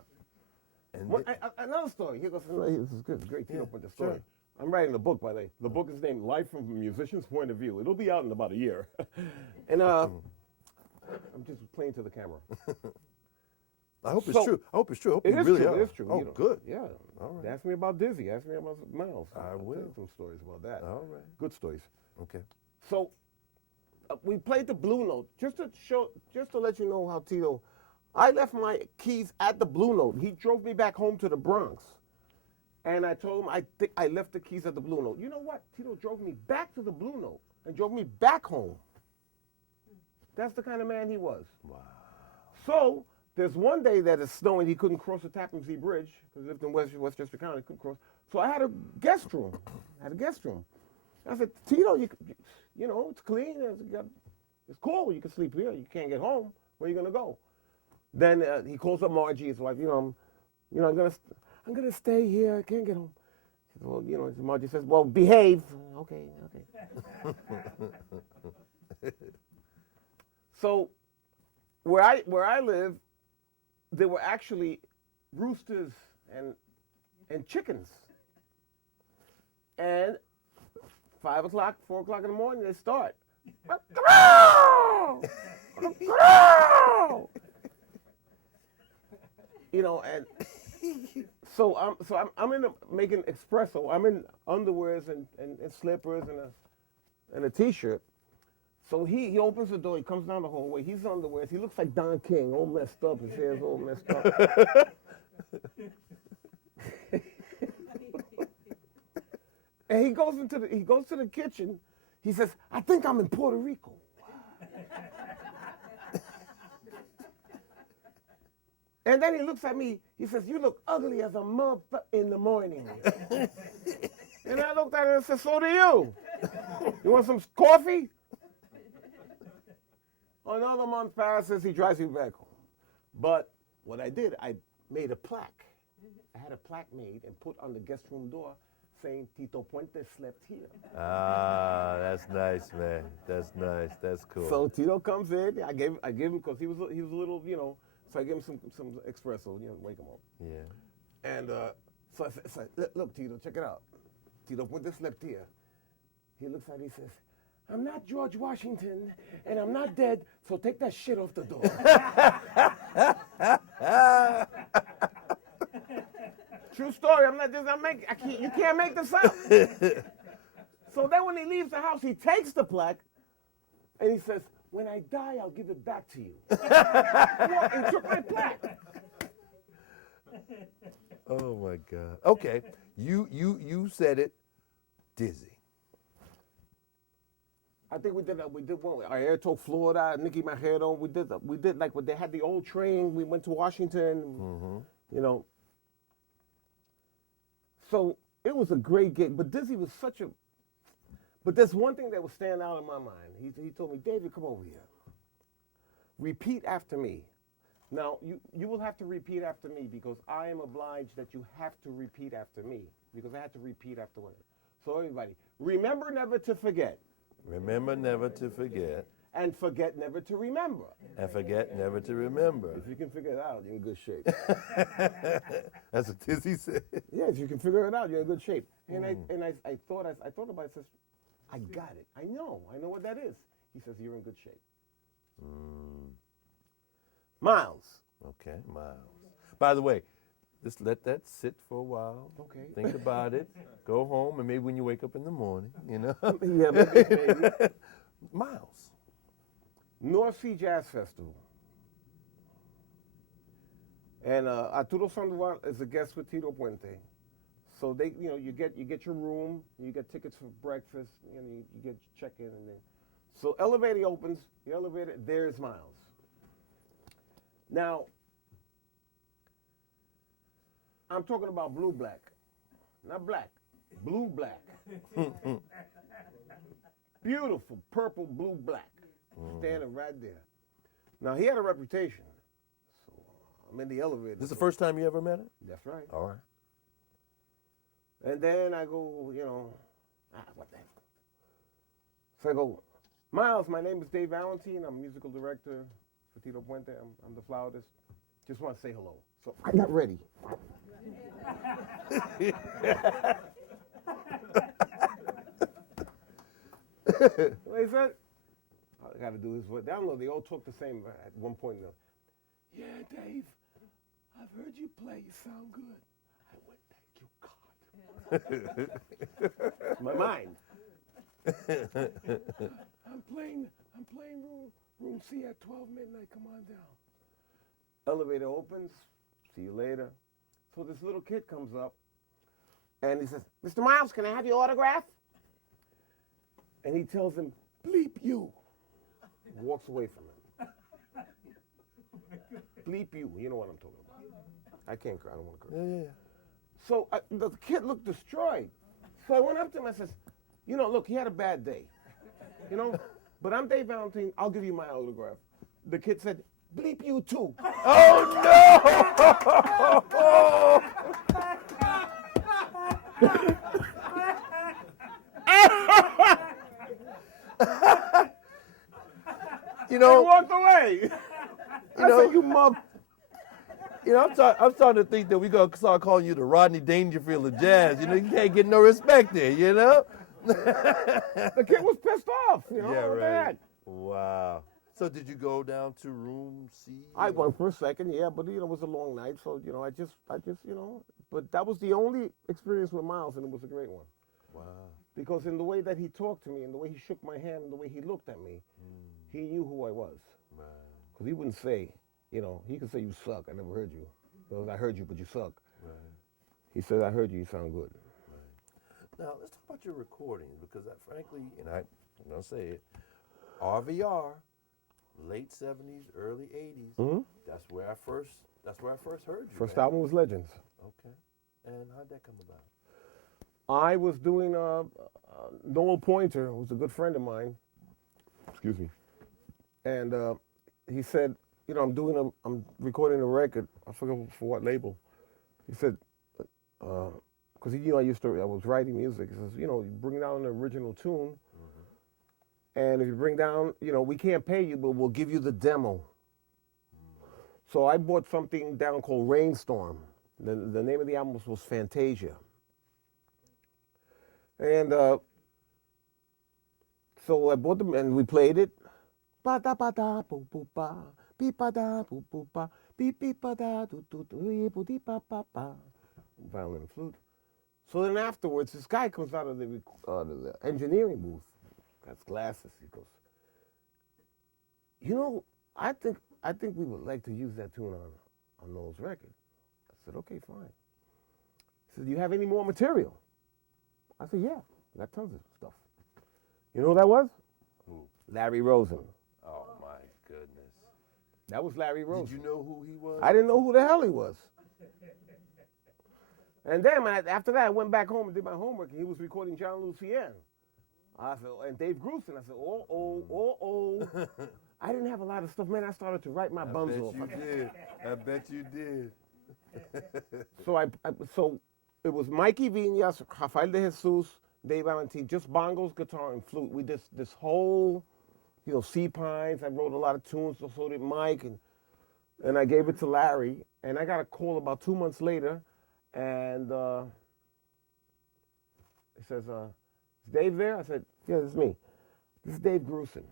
And Another story. Here goes. This is good. It's great. Tito put the story. sure. I'm writing a book, by the way. The book is named Life from a Musician's Point of View. It'll be out in about a year. And I'm just playing to the camera. I hope it's So- true. I hope it's true. I hope It you is really true. are. It is true. Oh, you know. good. Yeah. All right. Ask me about Dizzy. Ask me about Miles. I I'll tell will. you some stories about that. All right. Good stories. Okay. So we played the Blue Note just to let you know how Tito. I left my keys at the Blue Note. He drove me back home to the Bronx, and I told him I think I left the keys at the Blue Note. You know what? Tito drove me back to the Blue Note and drove me back home. That's the kind of man he was. Wow. So there's one day that it's snowing. He couldn't cross the Tappan Zee Bridge because he lived in Westchester County. Couldn't cross. So I had a guest room. I said, Tito, you know, it's clean. It's cool. You can sleep here. You can't get home. Where are you gonna go? Then he calls up Margie, his wife. I'm gonna stay here. I can't get home. She said, well, you know, Margie says, well, behave. Okay. So where I live, there were actually roosters and chickens. And 5 o'clock, 4 o'clock in the morning, they start. You know, and so I'm in making espresso. I'm in underwears and slippers and a t-shirt. So he opens the door. He comes down the hallway. He's in underwears. He looks like Don King, all messed up. His hair's all messed up. And he goes to the kitchen. He says, I think I'm in Puerto Rico. And then he looks at me. He says, you look ugly as a motherfucker in the morning. And I looked at him and said, so do you. You want some coffee? Another month passes. He drives me back home. But what I did, I made a plaque. I had a plaque made and put on the guest room door saying Tito Puente slept here. Ah, that's nice, man. That's nice. That's cool. So Tito comes in. I gave him because he was a little, you know. So I gave him some espresso, you know, wake him up. Yeah. And so I said, look, Tito, check it out. Tito Puente slept here. He looks at it. He says, I'm not George Washington, and I'm not dead. So take that shit off the door. True story. You can't make this up. So then when he leaves the house, he takes the plaque and he says, when I die, I'll give it back to you. What? He took my plaque. Oh my God. Okay. You said it. Dizzy. I think we did one. Ayrton, Florida, Nicky Majero. We did like when they had the old train. We went to Washington. Mm-hmm. You know. So it was a great gig, but Dizzy was such a. But there's one thing that was standing out in my mind. He told me, David, come over here. Repeat after me. Now you will have to repeat after me because I am obliged that you have to repeat after me because I had to repeat after one. So everybody, remember never to forget. Remember never to forget. And forget never to remember. And forget never to remember. If you can figure it out, you're in good shape. That's what Dizzy said. Yeah, if you can figure it out, you're in good shape. And I thought about it. Says, I got it. I know what that is. He says, you're in good shape. Miles. Okay, Miles. By the way, just let that sit for a while. Okay. Think about it. Go home, and maybe when you wake up in the morning, you know. Yeah, maybe. Miles. North Sea Jazz Festival. And Arturo Sandoval is a guest with Tito Puente. So they, you know, you get your room, you get tickets for breakfast, you get check-in, and then. So elevator opens, the elevator, there's Miles. Now, I'm talking about blue-black, not black, blue-black. Beautiful purple, blue-black, standing right there. Now, he had a reputation, so I'm in the elevator. This is the first time you ever met him? That's right. All right. And then I go, you know, what the heck? So I go, Miles, my name is Dave Valentin. I'm musical director for Tito Puente. I'm the flautist. Just want to say hello. So I got ready. What he said? All I got to do is what? Down low, they all talk the same at one point. Yeah, Dave, I've heard you play. You sound good. I went, thank you, God. My mind. I'm playing room C at 12 midnight. Come on down. Elevator opens. See you later. So this little kid comes up, and he says, Mr. Miles, can I have your autograph? And he tells him, bleep you. Walks away from him. Bleep you. You know what I'm talking about. I can't cry. I don't want to cry. Yeah. So the kid looked destroyed. So I went up to him and says, you know, look, he had a bad day. You know, but I'm Dave Valentin. I'll give you my autograph. The kid said, bleep you too. Oh no! You He know, walked away. I said, you mother. you know, I'm starting to think that we're gonna start calling you the Rodney Dangerfield of jazz. You know, you can't get no respect there. You know. The kid was pissed off. You know, Yeah, what the right. heck? Wow. So did you go down to room C? I went for a second, yeah, but you know, it was a long night, so you know, I just, you know, but that was the only experience with Miles, and it was a great one. Wow. Because in the way that he talked to me, and the way he shook my hand, and the way he looked at me, he knew who I was. Right. Because he wouldn't say, you know, he could say you suck. I never heard you. Because I heard you, but you suck. Right. He said, I heard you. You sound good. Now let's talk about your recording because, frankly, and I'm gonna say it, RVR, late '70s, early '80s. Mm-hmm. That's where I first heard you. First man. album was Legends. Okay. And how'd that come about? I was doing Noel Pointer, who's a good friend of mine. Excuse me. And he said, you know, I'm recording a record. I forget for what label. He said, because he knew I was writing music. He says, you know, you bring down an original tune, and if you bring down, you know, we can't pay you, but we'll give you the demo. So I bought something down called Rainstorm. The name of the album was Fantasia. And so I bought them, and we played it. Ba da ba da boo boo ba, beep ba da boo boo ba, beep beep ba da do do do boo dee ba ba ba. Violin and flute. So then afterwards, this guy comes out of the engineering booth. Got glasses. He goes, you know, I think we would like to use that tune on Noel's record. I said, okay, fine. He said, do you have any more material? I said, yeah, I got tons of stuff. You know who that was? Who? Larry Rosen. Oh my goodness. That was Larry Rosen. Did you know who he was? I didn't know who the hell he was. And then after that, I went back home and did my homework, and he was recording John Lucien. I said, and Dave Grusin. I said, oh. I didn't have a lot of stuff, man. I started to write my buns off. I bet you did. So it was Mikey Viñas, Rafael de Jesus, Dave Valentin, just bongos, guitar, and flute. We did this whole, you know, Sea Pines. I wrote a lot of tunes, so did Mike, and I gave it to Larry. And I got a call about 2 months later, and it says, is Dave there? I said, yeah, this is me. This is Dave Grusin.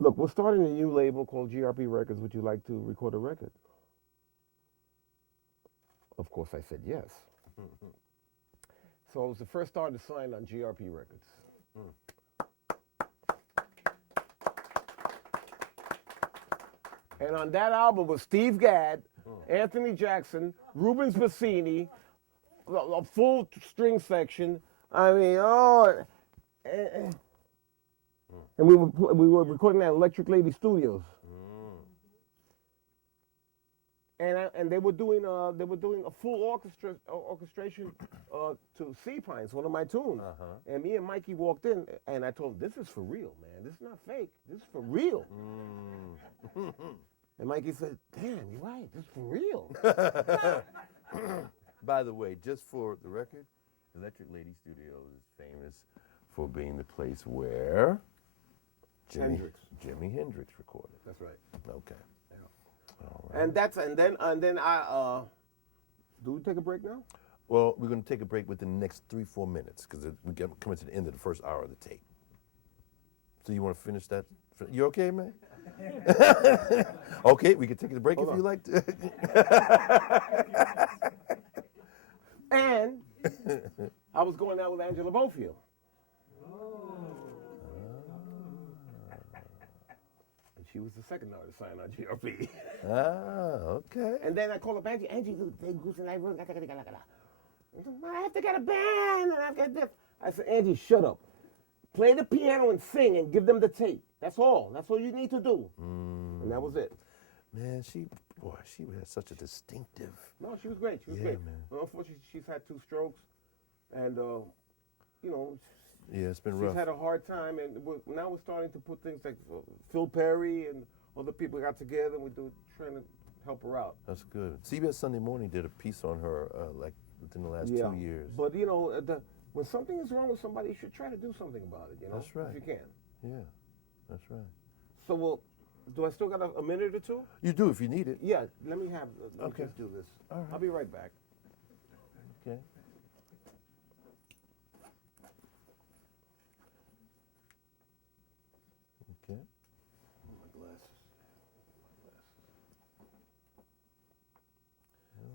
Look, we're starting a new label called GRP Records. Would you like to record a record? Of course, I said yes. So I was the first artist signed on GRP Records. And on that album was Steve Gadd, Anthony Jackson, Rubens Bassini, a full string section. I mean, and we were recording at Electric Lady Studios. And they were doing a full orchestration to Sea Pines, one of my tunes. And me and Mikey walked in, and I told him, "This is for real, man. This is not fake. This is for real." And Mikey said, "Damn, you're right. This is for real." By the way, just for the record, Electric Lady Studios is famous for being the place where Jimi Hendrix recorded. That's right. Okay. All right. And then I do we take a break now? Well, we're going to take a break within the next 3-4 minutes because we're coming to the end of the first hour of the tape. So you want to finish that? You okay, man? Okay, we can take a break if you like to. And I was going out with Angela Bofield. she was the second artist signed on GRP. Ah, okay. And then I called up Angie. Angie, they goose and I have to get a band and I've got this. I said, Angie, shut up. Play the piano and sing and give them the tape. That's all. That's all you need to do. And that was it. Man, she had such a distinctive. No, she was great. She was Yeah, great. man. Well, unfortunately, she's had 2 strokes, and you know, Yeah, it's been she's rough. had a hard time. And now we're starting to put things like Phil Perry and other people got together, and we're trying to help her out. That's good. CBS Sunday Morning did a piece on her like within the last 2 years. But you know, when something is wrong with somebody, you should try to do something about it. You know, That's right. if you can. Yeah, that's right. So, do I still got a minute or two? You do if you need it. Yeah. Let me have. Let me Okay. just do this. All right. I'll be right back. Okay. Okay. My glasses.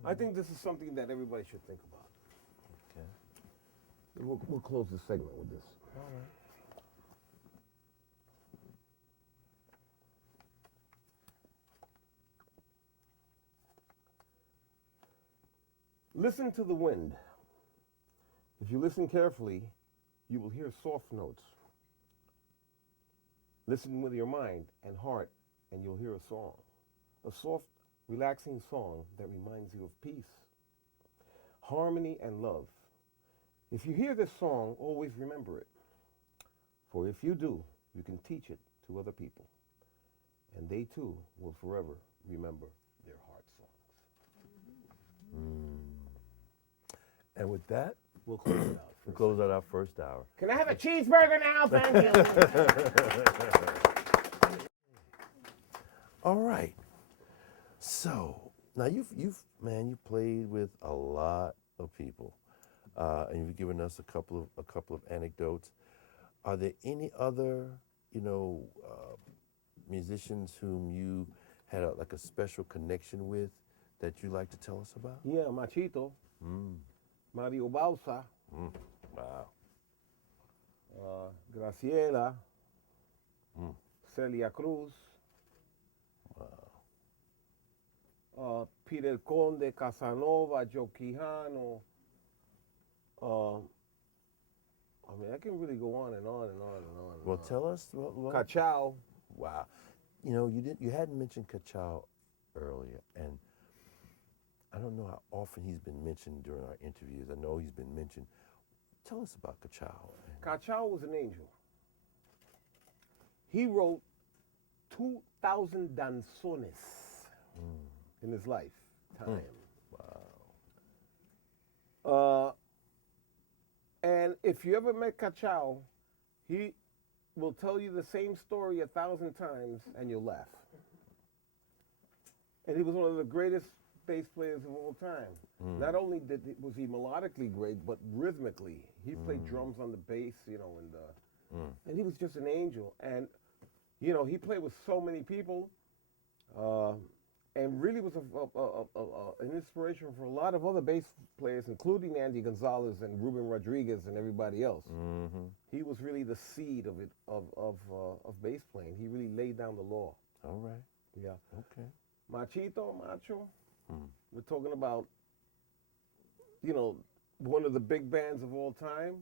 I think this is something that everybody should think about. Okay. We'll close this segment with this. All right. Listen to the wind. If you listen carefully, you will hear soft notes. Listen with your mind and heart, and you'll hear a song. A soft, relaxing song that reminds you of peace, harmony, and love. If you hear this song, always remember it. For if you do, you can teach it to other people, and they too will forever remember their heart songs. And with that, We'll close it out. we close out our first hour. Can I have a cheeseburger now? Thank you. All right. So now you played with a lot of people, and you've given us a couple of anecdotes. Are there any other musicians whom you had like a special connection with that you like to tell us about? Yeah, Machito, Mario Bausa, Wow. Graciela, Celia Cruz, Peter Conde, Casanova, Joe Quijano. I mean, I can really go on and on and on and on. Well, tell us. Cachao. Wow. You hadn't mentioned Cachao earlier, and I don't know how often he's been mentioned during our interviews. I know he's been mentioned. Tell us about Cachao. Cachao was an angel. He wrote 2,000 danzones in his lifetime. Wow. And if you ever met Cachao, he will tell you the same story 1,000 times and you'll laugh. And he was one of the greatest bass players of all time. Not only was he melodically great, but rhythmically. He played drums on the bass, and he was just an angel. And, he played with so many people, and really was an inspiration for a lot of other bass players, including Andy Gonzalez and Ruben Rodriguez and everybody else. He was really the seed of bass playing. He really laid down the law. All right. Yeah. Okay. Macho. We're talking about, one of the big bands of all time.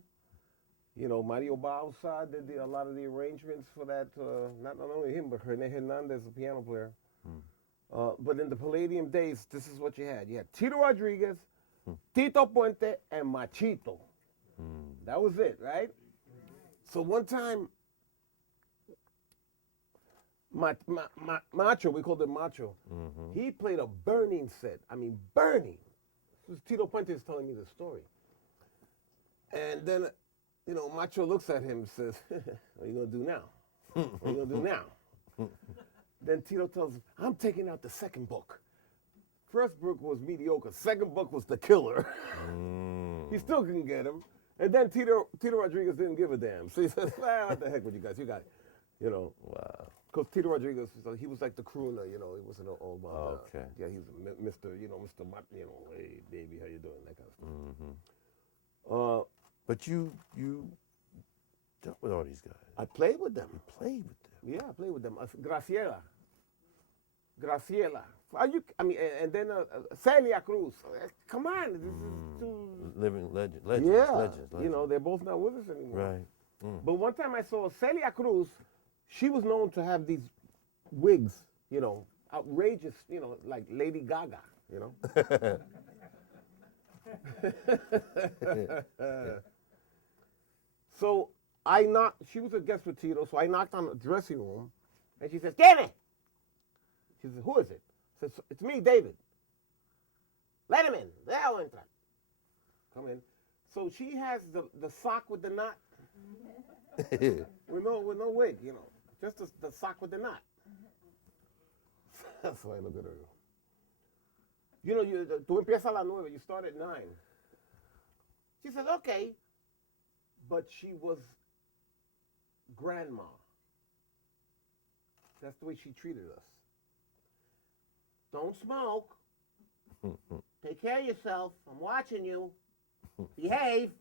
Mario Bausa did a lot of the arrangements for that. Not only him, but René Hernandez, the piano player. But in the Palladium days, this is what you had. You had Tito Rodriguez, Tito Puente, and Machito. That was it, right? So one time, Macho, we called him Macho, he played a burning set. I mean, burning. This is Tito Puente is telling me the story. And then, Macho looks at him and says, what are you going to do now? What are you going to do now? Then Tito tells him, I'm taking out the second book. First book was mediocre. Second book was the killer. He still couldn't get him. And then Tito Rodriguez didn't give a damn. So he says, what the heck with you guys? You got it. Wow. Because Tito Rodriguez, he was like the crooner, he wasn't all about Okay. yeah, he was Mr. Mr. Hey, baby, how you doing? That kind of stuff. But you dealt with all these guys. I played with them. You played with them. Yeah, I played with them. Graciela. And then Celia Cruz. Come on, this is too. Living legends. Yeah, Legends. you know, they're both not with us anymore. Right. But one time I saw Celia Cruz. She was known to have these wigs, you know, outrageous, you know, like Lady Gaga, you know. So I knocked. She was a guest with Tito, so I knocked on the dressing room, and she says, "Get it." She says, "Who is it?" I said, "It's me, David." "Let him in. Déjalo entrar." Come in. So she has the sock with the knot. with no wig, you know. Just the sock with the knot. That's why I look at her. You know, tú empiezas a las 9, you start at 9. She says, okay. But she was grandma. That's the way she treated us. Don't smoke. Take care of yourself. I'm watching you. Behave.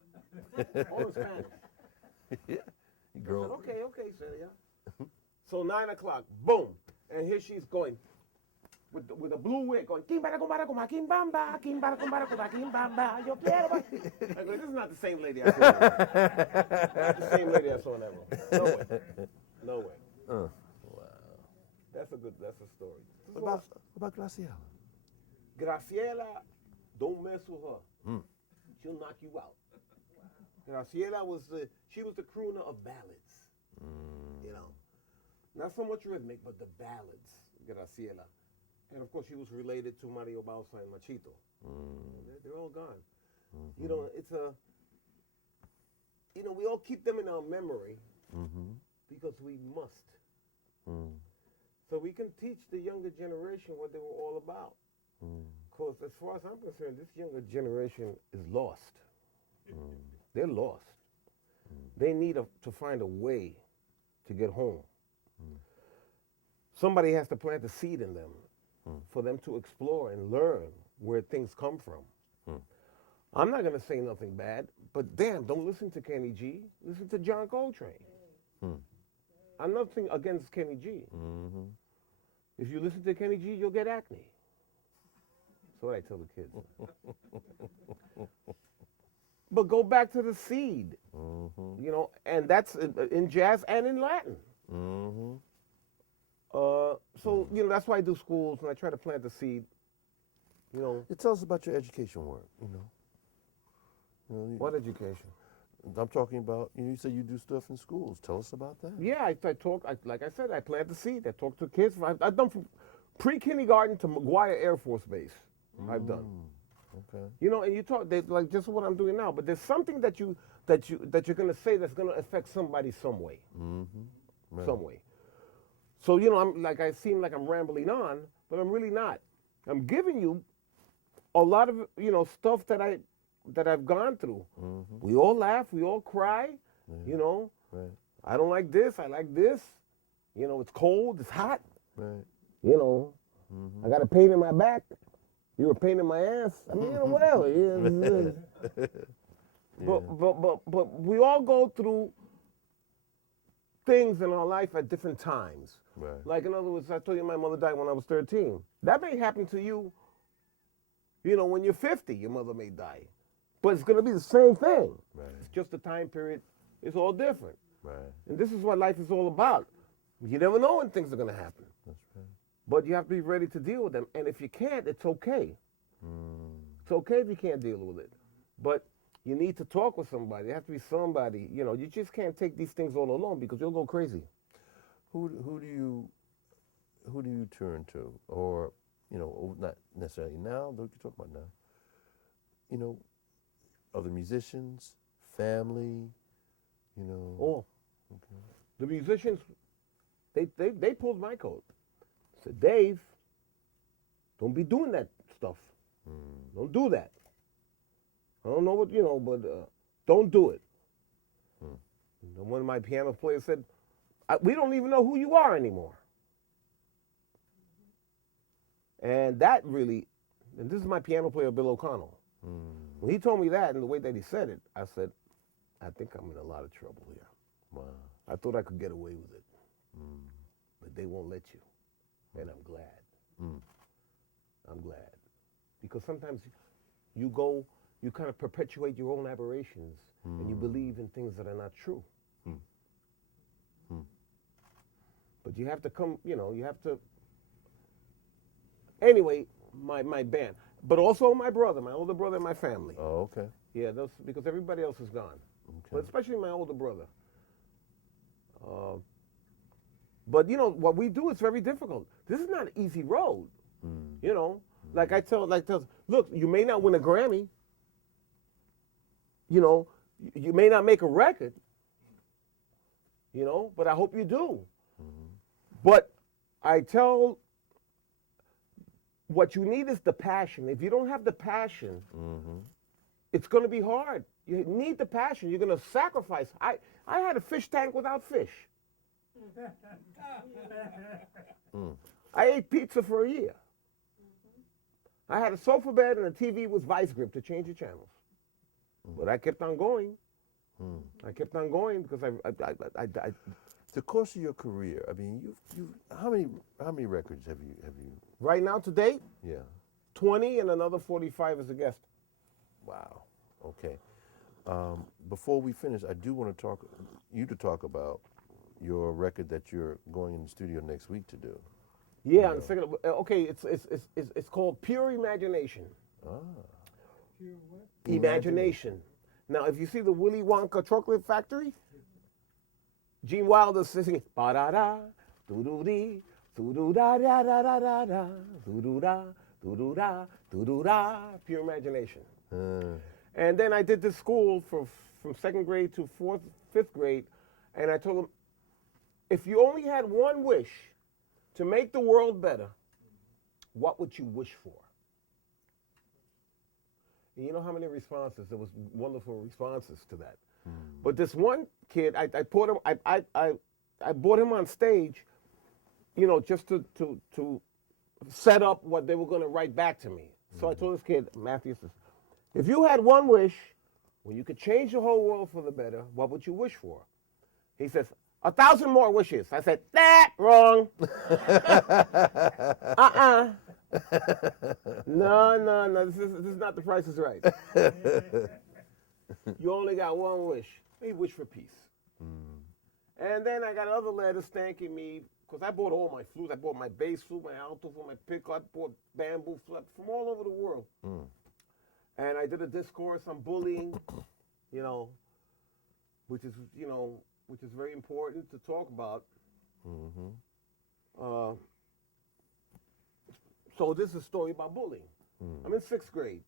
All in Spanish. Yeah. I said, okay, Celia. So 9 o'clock, boom, and here she's going with a blue wig, going kimbara kumbara kuma kimbamba, kimbara kumbara kuma kimbamba. Yo quiero. I go, this is not the same lady I saw. Not the same lady I saw in that room. No way. Wow. That's a story. What about Graciela? Graciela, don't mess with her. She'll knock you out. Graciela was the crooner of ballads. You know. Not so much rhythmic, but the ballads, Graciela. And of course, she was related to Mario Bausa and Machito. They're all gone. You know, we all keep them in our memory because we must. So we can teach the younger generation what they were all about. Because as far as I'm concerned, this younger generation is lost. They're lost. They need to find a way to get home. Somebody has to plant a seed in them for them to explore and learn where things come from. I'm not going to say nothing bad, but damn, don't listen to Kenny G. Listen to John Coltrane. I'm nothing against Kenny G. If you listen to Kenny G, you'll get acne. That's what I tell the kids. But go back to the seed, you know, and that's in jazz and in Latin. So, you know, that's why I do schools, and I try to plant the seed, you know. Tell us about your education work, you know. What education? I'm talking about, you said you do stuff in schools. Tell us about that. Yeah, I talk, like I said, I plant the seed. I talk to kids. I've done from pre-kindergarten to McGuire Air Force Base. I've done. Okay. You know, and you talk, like just what I'm doing now, but there's something that you're going to say that's going to affect somebody some way. Right. Some way. So, you know, I seem like I'm rambling on, but I'm really not. I'm giving you a lot of, you know, stuff that I've gone through. We all laugh, we all cry, you know. Right. I don't like this, I like this. You know, it's cold, it's hot. Right. You know, I got a pain in my back. You were a pain in my ass. I mean, you know, whatever. Yeah. But we all go through things in our life at different times. Right. Like, in other words, I told you my mother died when I was 13. That may happen to you, you know, when you're 50, your mother may die. But it's going to be the same thing. Right. It's just the time period is all different. Right. And this is what life is all about. You never know when things are going to happen. That's right. But you have to be ready to deal with them. And if you can't, it's okay. It's okay if you can't deal with it. But you need to talk with somebody. There has to be somebody. You know, you just can't take these things all alone because you'll go crazy. Who do you turn to, or you know, not necessarily now, though you talk about now. You know, other musicians, family, you know. Oh, Okay. the musicians, they pulled my coat. Said, Dave, don't be doing that stuff. Don't do that. I don't know what, you know, but don't do it. And one of my piano players said, we don't even know who you are anymore. And that really, and this is my piano player, Bill O'Connell. When he told me that and the way that he said it, I said, I think I'm in a lot of trouble here. Wow. I thought I could get away with it. but they won't let you. And I'm glad. I'm glad. Because sometimes you kind of perpetuate your own aberrations and you believe in things that are not true. But you have to anyway, my band. But also my older brother in my family. Oh, okay. Yeah, because everybody else is gone. But especially my older brother. But what we do is very difficult. This is not an easy road. Like I tell, look, you may not win a Grammy. You may not make a record. But I hope you do. But I tell, what you need is the passion. If you don't have the passion, it's going to be hard. You need the passion. You're going to sacrifice. I had a fish tank without fish. I ate pizza for a year. I had a sofa bed and a TV with vice grip to change the channels. But I kept on going. I kept on going because I The course of your career, I mean, you how many records have you? Right now, to date, Yeah. 20 and another 45 as a guest. Wow. Okay. Before we finish, I do want to talk about your record that you're going in the studio next week to do. Yeah, and second, okay, it's called Pure Imagination. Pure what? Imagination. Now, if you see the Willy Wonka Chocolate Factory, Gene Wilder singing ba da da, doo doo dee, doo doo da da da da da da, doo doo da, doo doo da, doo doo da. Pure Imagination. And then I did this school from 2nd grade to 5th grade, and I told them, if you only had one wish to make the world better, what would you wish for? And you know how many responses? There was wonderful responses to that. But this one kid, I brought him on stage, just to set up what they were going to write back to me. So I told this kid, Matthew, if you had one wish, when you could change the whole world for the better, what would you wish for? He says, 1,000 more wishes. I said, wrong. No, this is not The Price is Right. You only got one wish. Maybe wish for peace. And then I got other letters thanking me, because I bought all my flutes. I bought my bass flute, my alto flute, my pickup. I bought bamboo flute from all over the world. And I did a discourse on bullying, which is very important to talk about. So this is a story about bullying. I'm in 6th grade.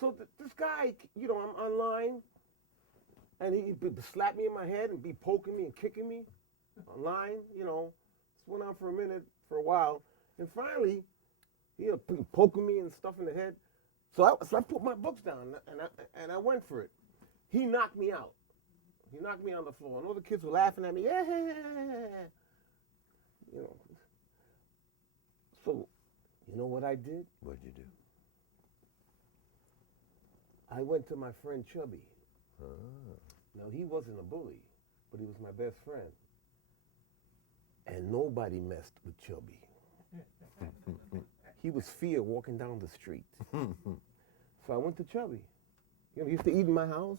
So this guy, I'm online, and he'd slap me in my head and be poking me and kicking me online, This went on for a while. And finally, he was poking me and stuff in the head. So I put my books down, and I went for it. He knocked me out. He knocked me on the floor. And all the kids were laughing at me. Yeah. So, you know what I did? What'd you do? I went to my friend Chubby. Now, he wasn't a bully, but he was my best friend. And nobody messed with Chubby. He was fear walking down the street. So I went to Chubby. He used to eat in my house.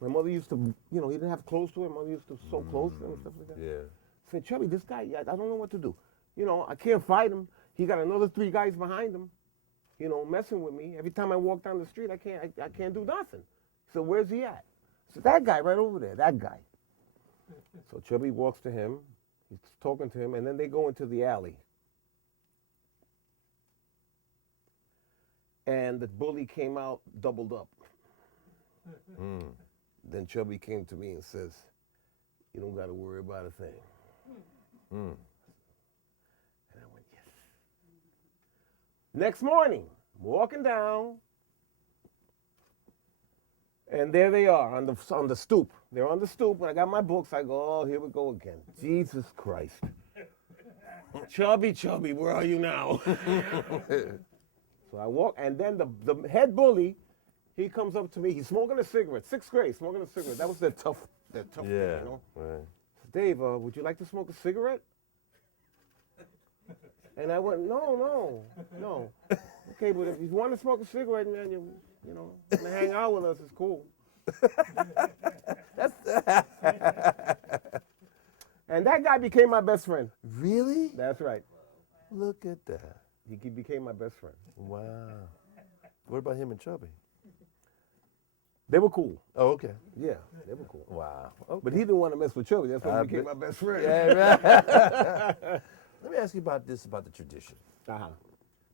My mother used to, he didn't have clothes to him. Mother used to sew clothes to him and stuff like that. Yeah. I said, Chubby, this guy, I don't know what to do. I can't fight him. He got another 3 guys behind him, messing with me. Every time I walk down the street, I can't do nothing. So where's he at? I said, that guy right over there, that guy. So Chubby walks to him. He's talking to him, and then they go into the alley. And the bully came out doubled up. Then Chubby came to me and says, you don't got to worry about a thing. And I went, yes. Next morning, I'm walking down, and there they are on the stoop. They're on the stoop, and I got my books. I go, oh, here we go again. Jesus Christ. Chubby, where are you now? So I walk, and then the head bully, he comes up to me. He's smoking a cigarette. 6th grade, smoking a cigarette. That was their tough Yeah. thing, Right. Dave, would you like to smoke a cigarette? And I went, no. Okay, but if you want to smoke a cigarette, man, you know, wanna hang out with us, it's cool. And that guy became my best friend. Really? That's right. Look at that. He became my best friend. Wow. What about him and Chubby? They were cool. Oh, okay. Yeah, they were cool. Wow. Okay. But he didn't want to mess with Chubby. That's why he became my best friend. Yeah, right. Let me ask you about this, about the tradition. Uh-huh.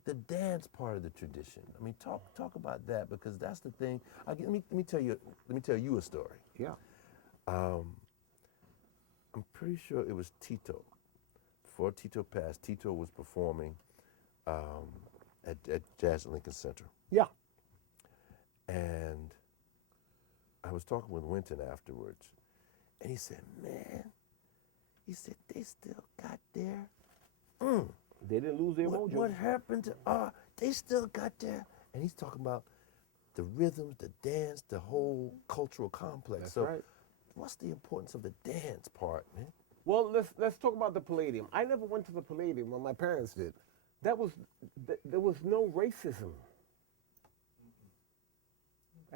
The dance part of the tradition. I mean, talk about that, because that's the thing. Let me tell you a story. Yeah. I'm pretty sure it was Tito. Before Tito passed, Tito was performing at Jazz at Lincoln Center. Yeah. And I was talking with Winton afterwards, and he said, man, he said, they still got their, They didn't lose their mojo. what happened to, they still got their, and he's talking about the rhythms, the dance, the whole cultural complex. That's so right. what's the importance of the dance part, man? Well, let's talk about the Palladium. I never went to the Palladium when my parents did. There was no racism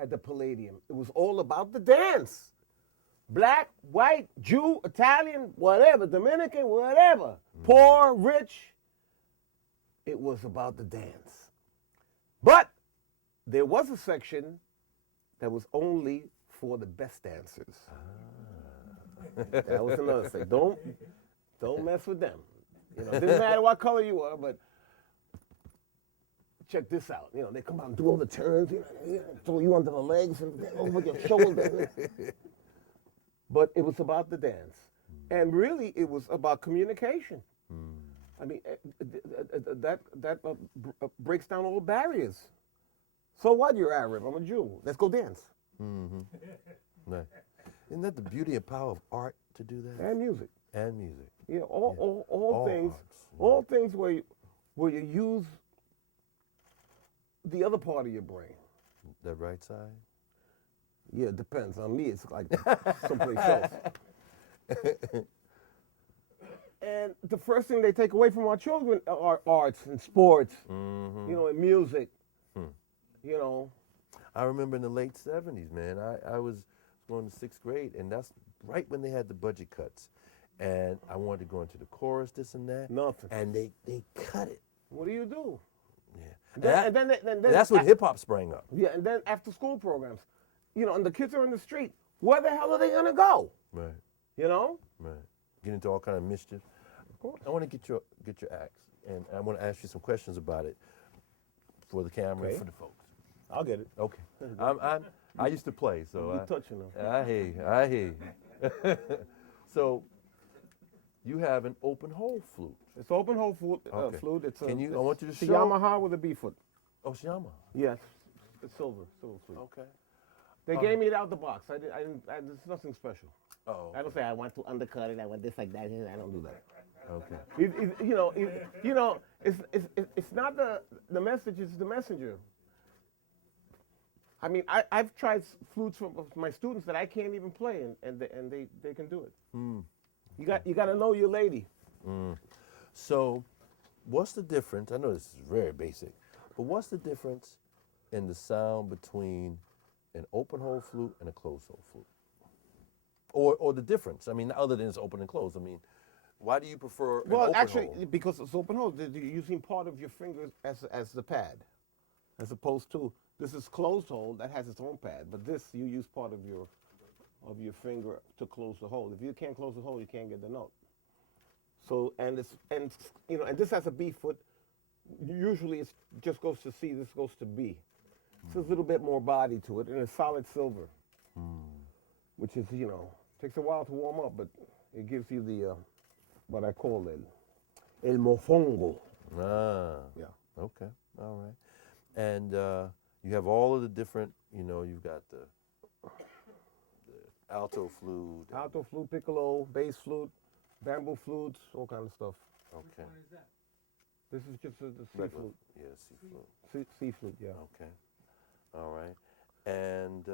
at the Palladium. It was all about the dance. Black, white, Jew, Italian, whatever, Dominican, whatever, poor, rich. It was about the dance. But there was a section that was only for the best dancers. That was another thing. Don't mess with them. You know, it doesn't matter what color you are, but check this out. You know, they come out and do all the turns, you know, throw you under the legs and over your shoulder. But it was about the dance. And really, it was about communication. I mean, that breaks down all barriers. So what, you're Arab, I'm a Jew. Let's go dance. Right. Isn't that the beauty and power of art to do that? And music. And music. You know, all things, arts, all things where you use the other part of your brain. The right side? Yeah, it depends. On me, it's like someplace else. And the first thing they take away from our children are arts and sports, you know, and music. You know. I remember in the late 70s, man, I was going to 6th grade, and that's right when they had the budget cuts. And I wanted to go into the chorus, this and that. Nothing. And they cut it. What do you do? Yeah. And then That's when hip-hop sprang up. Yeah, and then after school programs, you know, and the kids are in the street. Where the hell are they gonna go? Right, You know? right. Get into all kind of mischief. Of course. I want to get your acts, and I want to ask you some questions about it for the camera and Okay. for the folks. I'll get it. Okay. I used to play, so You touching them. I hear you. So you have an open hole flute. It's open hole flute. Okay. Flute. It's Can you? it's I want you to it's a show. Yamaha with a B foot. Oh, Shama. Yes, it's silver flute. Okay. They gave me it out the box. I didn't. It's nothing special. Oh. I don't say I want to undercut it. I want this like that. I don't do that. Okay. You know, it's not the message. It's the messenger. I mean, I've tried flutes from my students that I can't even play, and they can do it. You got to know your lady. So, what's the difference? I know this is very basic, but what's the difference in the sound between an open hole flute and a closed hole flute? Or the difference? I mean, other than it's open and closed. I mean, why do you prefer an Well, open actually, hole? because it's open hole, you're using part of your fingers as the pad, as opposed to this is closed hole that has its own pad, but this you use part of your finger to close the hole. If you can't close the hole, you can't get the note. So and this has a B foot. Usually it just goes to C. This goes to B. So there's a little bit more body to it, and it's solid silver, which is takes a while to warm up, but it gives you the what I call el mofongo. Ah. Yeah. Okay. All right. And you have all of the different. You've got the alto flute. Alto flute, piccolo, bass flute, bamboo flutes, all kind of stuff. Okay. What is that? This is just the C Regular. flute. Yeah, C flute. C flute, yeah. Okay. All right. And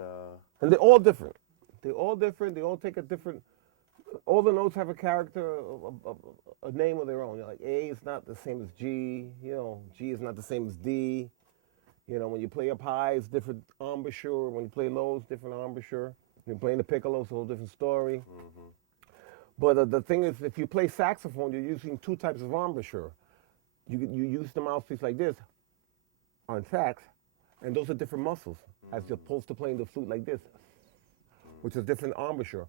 And they're all different. They're all different. They all take a different all the notes have a character, a name of their own. Like A is not the same as G. G is not the same as D. When you play up high, it's different embouchure. When you play low, it's different embouchure. When you're playing the piccolo, it's a whole different story. Mm-hmm. But the thing is, if you play saxophone, you're using two types of embouchure. You use the mouthpiece like this on sax, and those are different muscles, as opposed to playing the flute like this, which is different embouchure.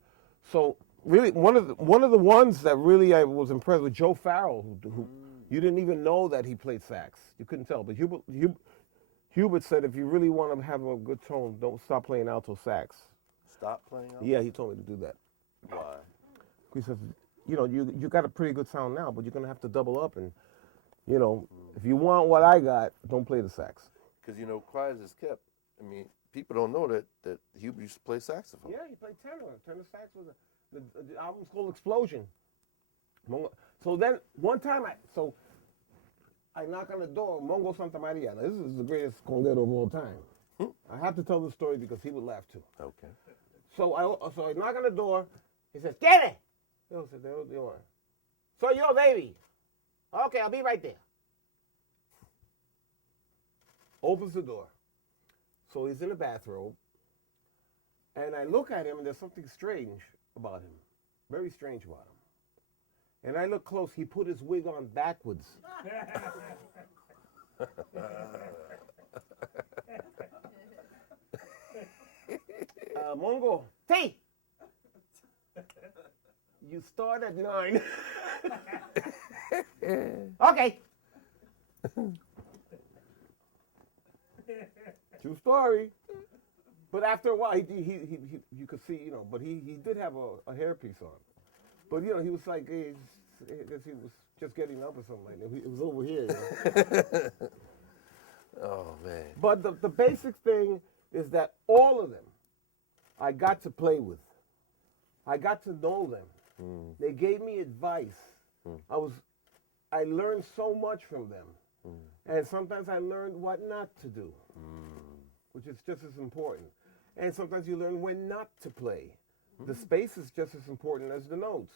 So really, one of the ones that really I was impressed with, Joe Farrell, who you didn't even know that he played sax. You couldn't tell. But Hubert said, if you really want to have a good tone, don't stop playing alto sax. Stop playing alto? Yeah, he told me to do that. Why? He says, you got a pretty good sound now, but you're going to have to double up. And, if you want what I got, don't play the sax. Because, quiet is kept. I mean, people don't know that Hubert used to play saxophone. Yeah, he played tenor. Tenor sax was the album's called Explosion. So then, one time, I knock on the door, Mongo Santa Maria. Now, this is the greatest conguero of all time. I have to tell this story because he would laugh too. Okay. So I knock on the door. He says, "Get it!" Yo, said, "So yo, baby." Okay, I'll be right there. Opens the door. So he's in a bathrobe. And I look at him, and there's something strange about him. Very strange about him. And I look close. He put his wig on backwards. Mongo, hey! You start at 9. Okay. True story. But after a while, you could see, but he did have a hairpiece on. But, he was like, I guess he was just getting up or something like that. It was over here. Oh, man. But the basic thing is that all of them I got to play with. I got to know them. They gave me advice. I learned so much from them. And sometimes I learned what not to do, which is just as important. And sometimes you learn when not to play. The space is just as important as the notes.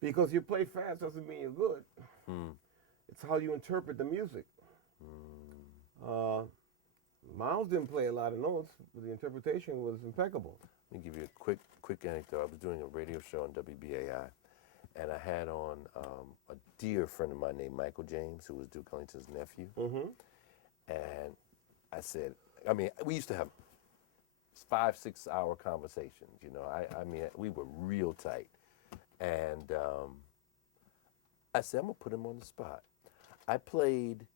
Because you play fast doesn't mean you're good. It's how you interpret the music. Miles didn't play a lot of notes, but the interpretation was impeccable. Let me give you a quick anecdote. I was doing a radio show on WBAI, and I had on a dear friend of mine named Michael James, who was Duke Ellington's nephew. And I said, we used to have 5-6 hour conversations. We were real tight. And I said, I'm gonna put him on the spot. I played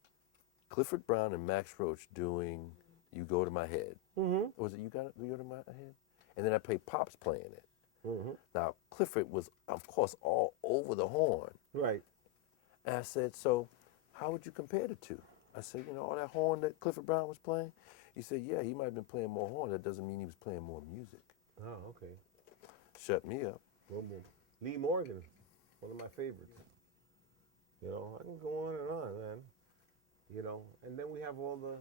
Clifford Brown and Max Roach doing "You Go to My Head." Was it "You Go to My Head"? And then I played Pops playing it. Now Clifford was, of course, all over the horn. Right. And I said, so how would you compare the two? I said, all that horn that Clifford Brown was playing? He said, yeah, he might have been playing more horn. That doesn't mean he was playing more music. Oh, okay. Shut me up. Lee Morgan, one of my favorites. I can go on and on, man. And then we have all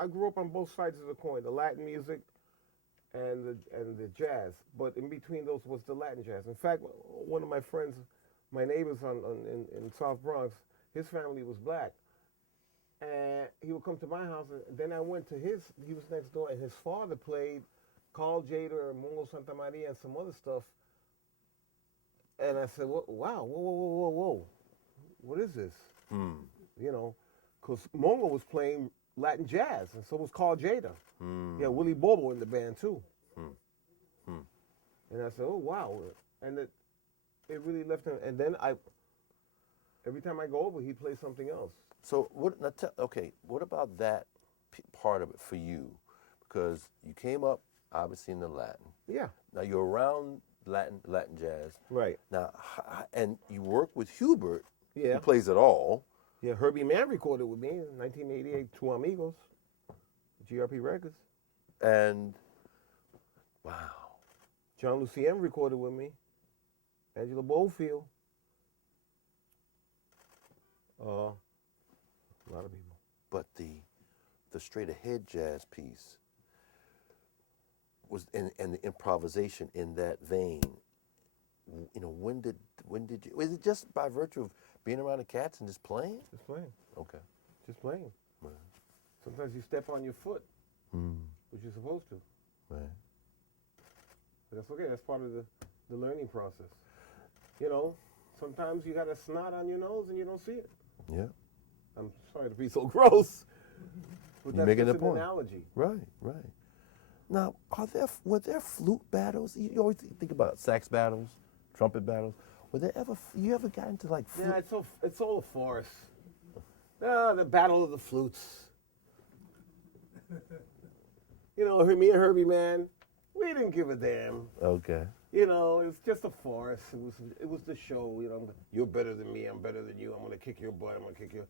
I grew up on both sides of the coin, the Latin music and the jazz. But in between those was the Latin jazz. In fact, one of my friends, my neighbors in South Bronx, his family was black. And he would come to my house, and then I went to he was next door, and his father played Carl Jader, Mongo Santa Maria, and some other stuff. And I said, wow, whoa. What is this? Because Mongo was playing Latin jazz, and so was Carl Jader. Yeah, Willie Bobo in the band, too. And I said, oh, wow. And it really left him. And then every time I go over, he plays something else. So what about that part of it for you? Because you came up, obviously, in the Latin. Yeah. Now you're around Latin jazz. Right. Now, and you work with Hubert, yeah, who plays it all. Yeah, Herbie Mann recorded with me in 1988, Two Amigos, GRP Records. And, wow. John Lucien recorded with me, Angela Bofield. A lot of people. But the straight ahead jazz piece, was and the improvisation in that vein. You know, when did you? Was it just by virtue of being around the cats and just playing? Just playing. Okay. Just playing. Right. Sometimes you step on your foot, which you're supposed to. Right. But that's okay. That's part of the learning process. You know, sometimes you got a snot on your nose and you don't see it. Yeah. I'm sorry to be so gross, but You're that's making just a an point. analogy. Right. Right. Now, were there flute battles? You always think about sax battles, trumpet battles. Were there ever? You ever got into like flute? Yeah, it's all a farce. The battle of the flutes. You know, me and Herbie, man, we didn't give a damn. Okay. You know, it was just a farce. It was the show. You know, you're better than me. I'm better than you. I'm gonna kick your butt. I'm gonna kick your.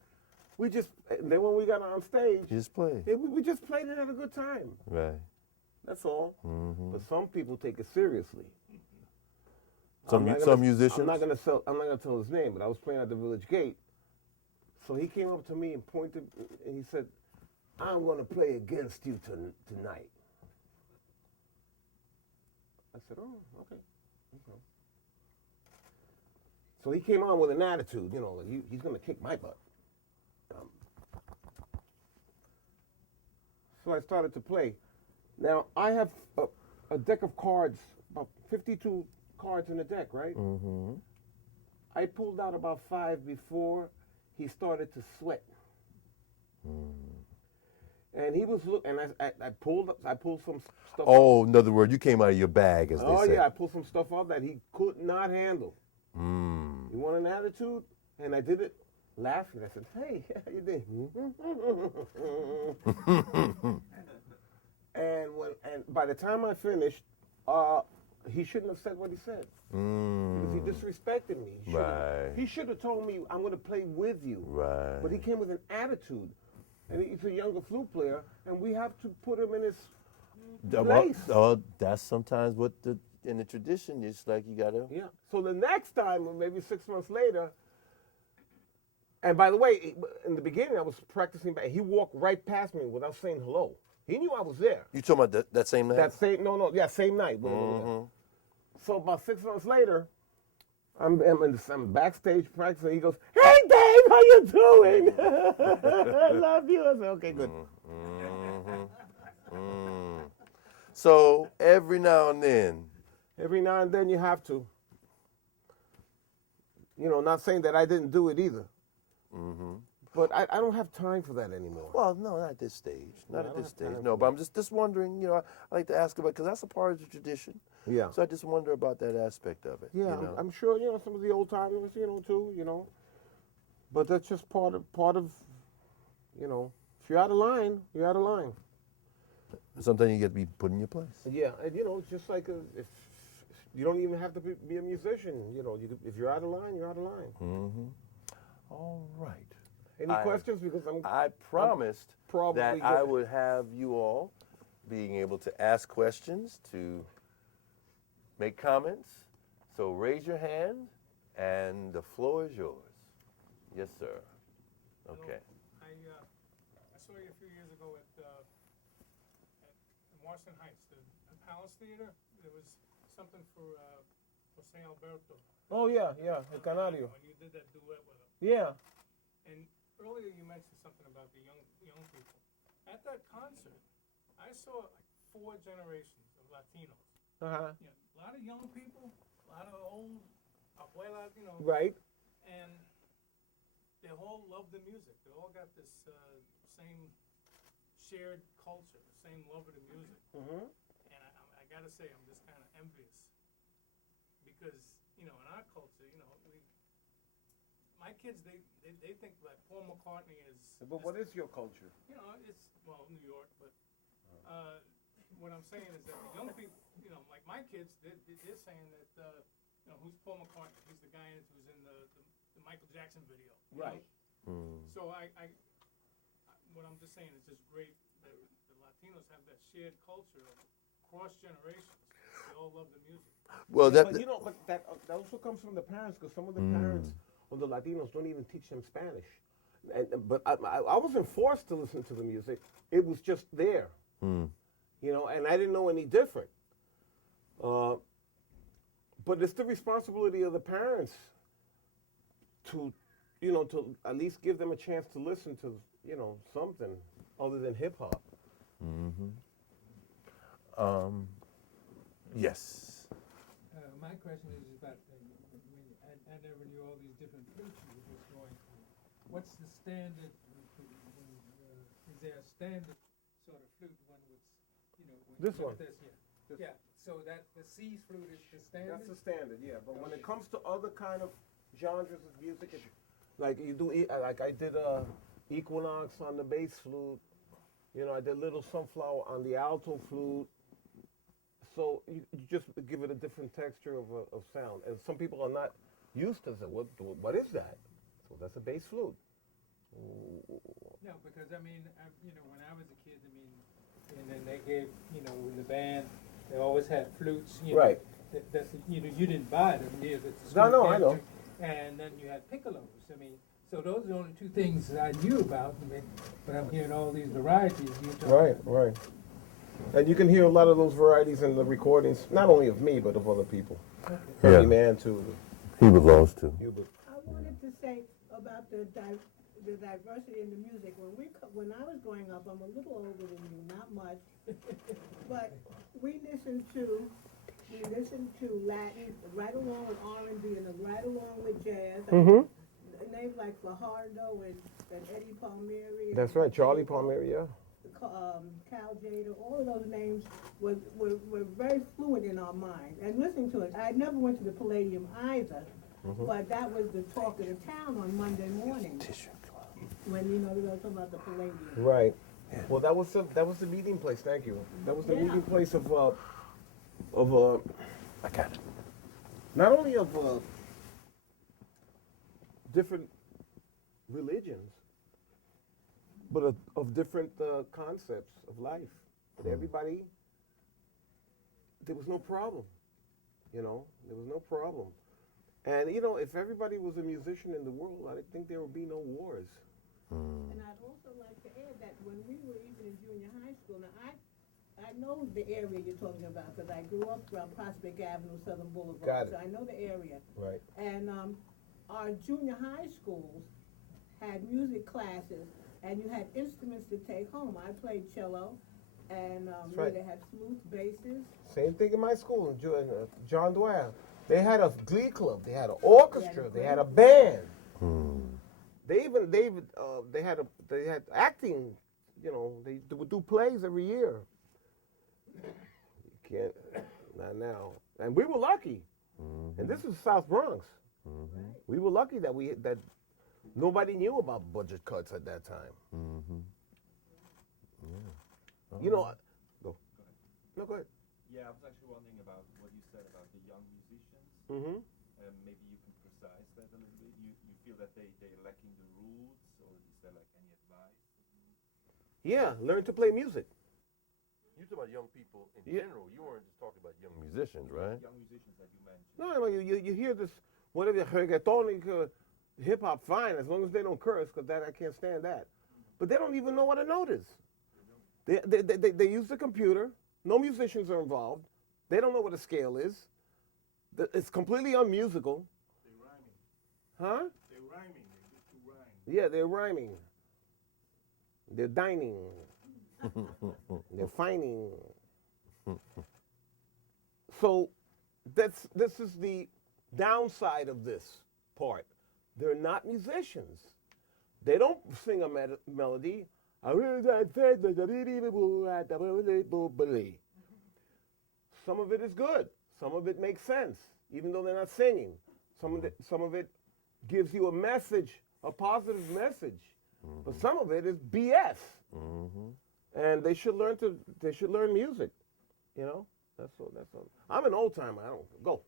We just then when we got on stage, You just play. we just played and had a good time. Right. That's all. Mm-hmm. But some people take it seriously. Some musicians. I'm not gonna tell his name, but I was playing at the Village Gate. So he came up to me and pointed, and he said, "I'm gonna play against you tonight." I said, "Oh, okay." So he came on with an attitude, you know, like he's gonna kick my butt. So I started to play. Now I have a deck of cards, about 52 cards in the deck, right? Mm-hmm. I pulled out about 5 before he started to sweat. And he was and I pulled some stuff. Oh, in other words, you came out of your bag, as they say. Oh yeah, I pulled some stuff out that he could not handle. Mm. You want an attitude? And I did it laughing. I said, "Hey, how you doing?" and by the time I finished, he shouldn't have said what he said. Because he disrespected me. Right. He should have told me, "I'm going to play with you." Right. But he came with an attitude. And he's a younger flute player, and we have to put him in his place. That's sometimes what in the tradition, it's like you gotta. Yeah. So the next time, or maybe 6 months later, and by the way, in the beginning I was practicing, but he walked right past me without saying hello. He knew I was there. You talking about that same night? Same night. So about 6 months later, I'm backstage practicing. He goes, "Hey Dave, how you doing? I love you." I said, "Okay, good." So every now and then you have to. You know, not saying that I didn't do it either. But I don't have time for that anymore. Well, no, not at this stage. Not Yeah, at I this don't have stage. time No, for but I'm just wondering, you know, I like to ask about, because that's a part of the tradition. Yeah. So I just wonder about that aspect of it. Yeah, You know? I'm sure, you know, some of the old timers, you know, too, you know. But that's just part of, you know, if you're out of line, you're out of line. Sometimes you get to be put in your place. Yeah, and you know, it's just like if you don't even have to be a musician, you know, if you're out of line, you're out of line. All right. Any questions? Because I promised probably that I would have you all being able to ask questions, to make comments. So raise your hand, and the floor is yours. Yes, sir. Okay. I saw you a few years ago at Marston Heights, the Palace Theater. There was something for Jose Alberto. Oh yeah, El Canario. And you did that duet with him. Yeah. And earlier you mentioned something about the young people. At that concert, I saw like 4 generations of Latinos. Uh-huh. You know, a lot of young people, a lot of old abuelas, you know. Right. And they all love the music. They all got this same shared culture, the same love of the music. Mm-hmm. And I gotta say, I'm just kind of envious. Because, you know, in our culture, you know, my kids, they think that Paul McCartney is... But what is your culture? You know, it's, well, New York, but what I'm saying is that the young people, you know, like my kids, they're saying that, you know, who's Paul McCartney? He's the guy who's in the Michael Jackson video. Right. So what I'm just saying is just great that the Latinos have that shared culture of cross generations. They all love the music. Well, But you know, but that also comes from the parents, because some of the parents of the Latinos don't even teach them Spanish. But I wasn't forced to listen to the music; it was just there. you know, and I didn't know any different. But it's the responsibility of the parents to, you know, to at least give them a chance to listen to, you know, something other than hip hop. Yes. My question is about, I never knew all these different flutes you were just going through. What's the standard, is there a standard sort of flute, one with, you know? when you This look one. at this, yeah. Yeah, so that, the C flute is the standard? That's the standard, yeah. But when it comes to other kind of genres of music, like you do, like I did Equinox on the bass flute. You know, I did Little Sunflower on the alto flute. So you just give it a different texture of sound. And some people are not used to it. What is that? So that's a bass flute. No, because I mean, you know, when I was a kid, I mean, and then they gave, you know, in the band, they always had flutes. You Right. Know, that's you know, you didn't buy them. Yeah, that's the No, school I know. came to. And then you had piccolos. I mean, so those are the only two things that I knew about. I mean, but I'm hearing all these varieties. Right. And you can hear a lot of those varieties in the recordings, not only of me, but of other people. Yeah. Man, too. He was lost too. Hubert. I wanted to say about the diversity in the music. When I was growing up, I'm a little older than you, not much, but we listened to Latin right along with R&B and right along with jazz. Mm-hmm. Names like Fajardo and Eddie Palmieri. That's right, Charlie Palmieri, yeah. Cal Jada, all of those names were very fluent in our mind. And listening to it, I never went to the Palladium either, but that was the talk of the town on Monday morning. When, you know, they were talking about the Palladium. Right. Well, that was the meeting place. Thank you. That was the Yeah. meeting place of I got it. not only of different religions, but of different concepts of life. And everybody, there was no problem. You know, there was no problem. And you know, if everybody was a musician in the world, I think there would be no wars. And I'd also like to add that when we were even in junior high school, now I know the area you're talking about because I grew up around Prospect Avenue, Southern Boulevard. Got it. So I know the area. Right. And our junior high schools had music classes, and you had instruments to take home. I played cello, and right. they had flutes, basses. Same thing in my school, in John Dwyer. They had a glee club. They had an orchestra. They had a band. They had acting. You know, they would do plays every year. You can't, not now. And we were lucky. And this is South Bronx. We were lucky that nobody knew about budget cuts at that time. You know, go. No, go ahead. Yeah, I was actually wondering about what you said about the young musicians. Maybe you can precise that a little bit. You feel that they're lacking the roots, or is there like any advice? Yeah, learn to play music. You're talking about young people in general. You weren't just talking about young musicians, right? Young musicians that you mentioned. No, you hear this, whatever, reggaeton, hip hop, fine, as long as they don't curse, because I can't stand that. But they don't even know what a note is. They use the computer. No musicians are involved. They don't know what a scale is. It's completely unmusical. They're rhyming. Huh? They're rhyming. They just do rhyme. Yeah, they're rhyming. They're dining. They're fining. So this is the downside of this part. They're not musicians. They don't sing a melody. Some of it is good. Some of it makes sense, even though they're not singing. Some of it gives you a message, a positive message. But some of it is BS. And they should learn music. You know? That's all. I'm an old timer. I don't go.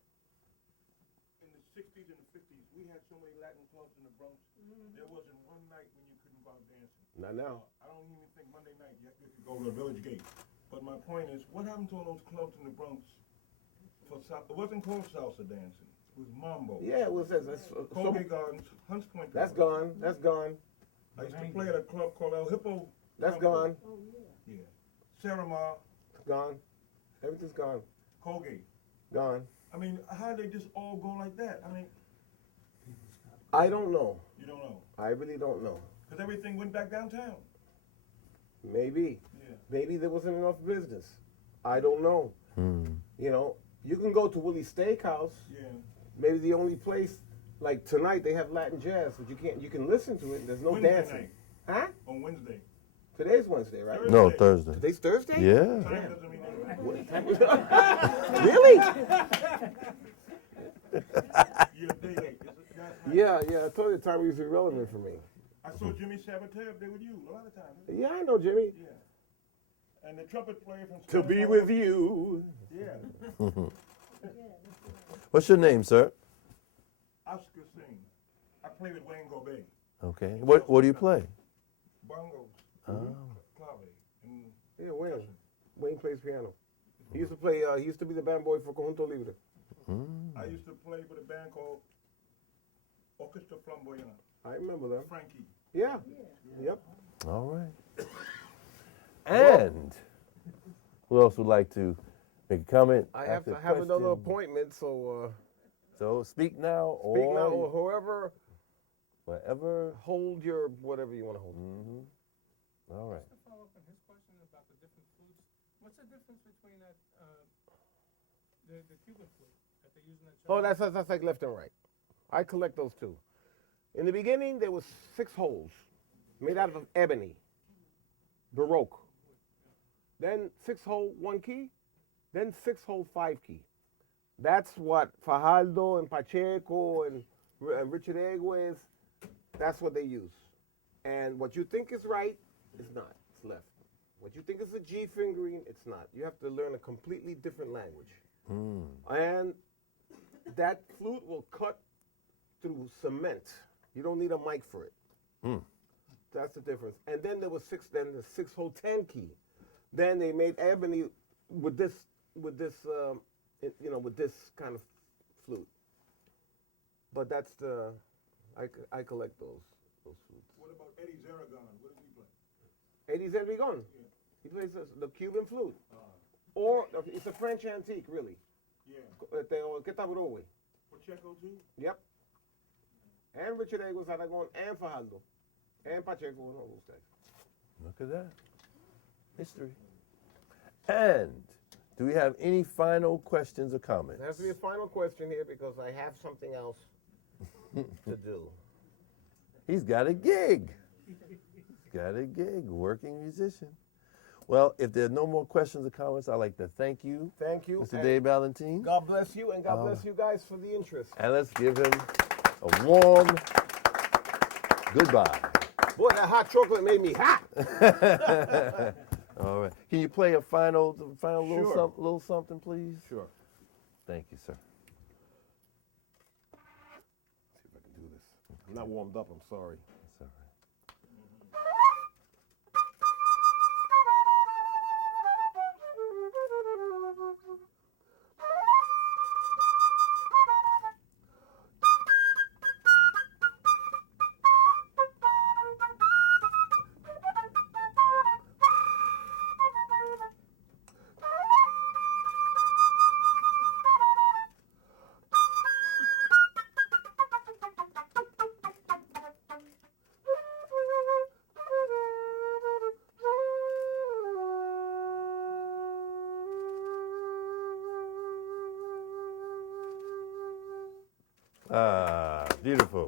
In the 60s and the 50s, we had so many Latin clubs in the Bronx. There wasn't one night when you couldn't go out dancing. Not now. I don't even think Monday night you could go to the Village Gate. But my point is, what happened to all those clubs in the Bronx? It wasn't called salsa dancing. It was mambo. Yeah, it was. Colgate Gardens, Hunts Point. That's Gardens. gone. That's gone. I used to play at a club called El Hippo. That's gone. Yeah. Sarah Ma. gone. Everything's gone. Colgate. Gone. I mean, how did they just all go like that? I mean, I don't know. you don't know. I really don't know. Because everything went back downtown. Maybe. Yeah. Maybe there wasn't enough business. I don't know. You know, you can go to Willie's Steakhouse. Yeah. Maybe the only place, like tonight, they have Latin jazz, but you can listen to it. There's no Wednesday dancing. night. Huh? On Wednesday. Today's Wednesday, right? Thursday. No, Thursday. Today's Thursday? Yeah. Time doesn't mean anything. Really? You're a day late. That's right. Yeah, I told you the time was irrelevant for me. I saw Jimmy Sabater up there with you a lot of times. Yeah, I know, Jimmy. Yeah. And the trumpet player from To be Schoenberg. with you. Yeah. What's your name, sir? Oscar Singh. I play with Wayne Gorbet. Okay. What do you play? Bongos. Oh. Clave. And Yeah, Wayne. Wayne plays piano. He used to play. He used to be the band boy for Conjunto Libre. I used to play with a band called Orchestra Flamboyant. I remember them. Frankie. Yeah. Yep. All right. And who else would like to make a comment? I have ask a to have another question? appointment, so So speak now or speak now or whoever whatever. hold your whatever you want to hold. All right. Just to follow up on his question about the different flutes, what's the difference between that, the Cuban flute that they use in that? Oh, that's like left and right. I collect those too. In the beginning, there was 6 holes made out of ebony, Baroque. Then 6-hole 1 key, then 6-hole 5 key. That's what Fajardo and Pacheco and Richard Agues, that's what they use. And what you think is right is not, it's left. What you think is a G fingering, it's not. You have to learn a completely different language. And that flute will cut through cement. You don't need a mic for it. That's the difference. And then there was the 6-hole 10 key. Then they made ebony with this kind of flute. But that's I collect those flutes. What about Eddie Zaragon? What does he play? Eddie Zerrigon. Yeah. He plays the Cuban flute. Or it's a French antique, really. Yeah. Que taburó, güey. Pacheco too? Yep. And Richard Agues, Aragon, and Fajardo. And Pacheco, and all those guys. Look at that. History. And do we have any final questions or comments? There has to be a final question here because I have something else to do. He's got a gig. He's got a gig, working musician. Well, if there are no more questions or comments, I'd like to thank you, Thank you. Mr. and Dave Valentin. God bless you, and God bless you guys for the interest. And let's give him a warm goodbye. Boy, that hot chocolate made me hot. All right. Can you play a final little, Sure. little something, please? Sure. Thank you, sir. See if I can do this. I'm not warmed up, I'm sorry. That's all right. Ah, beautiful.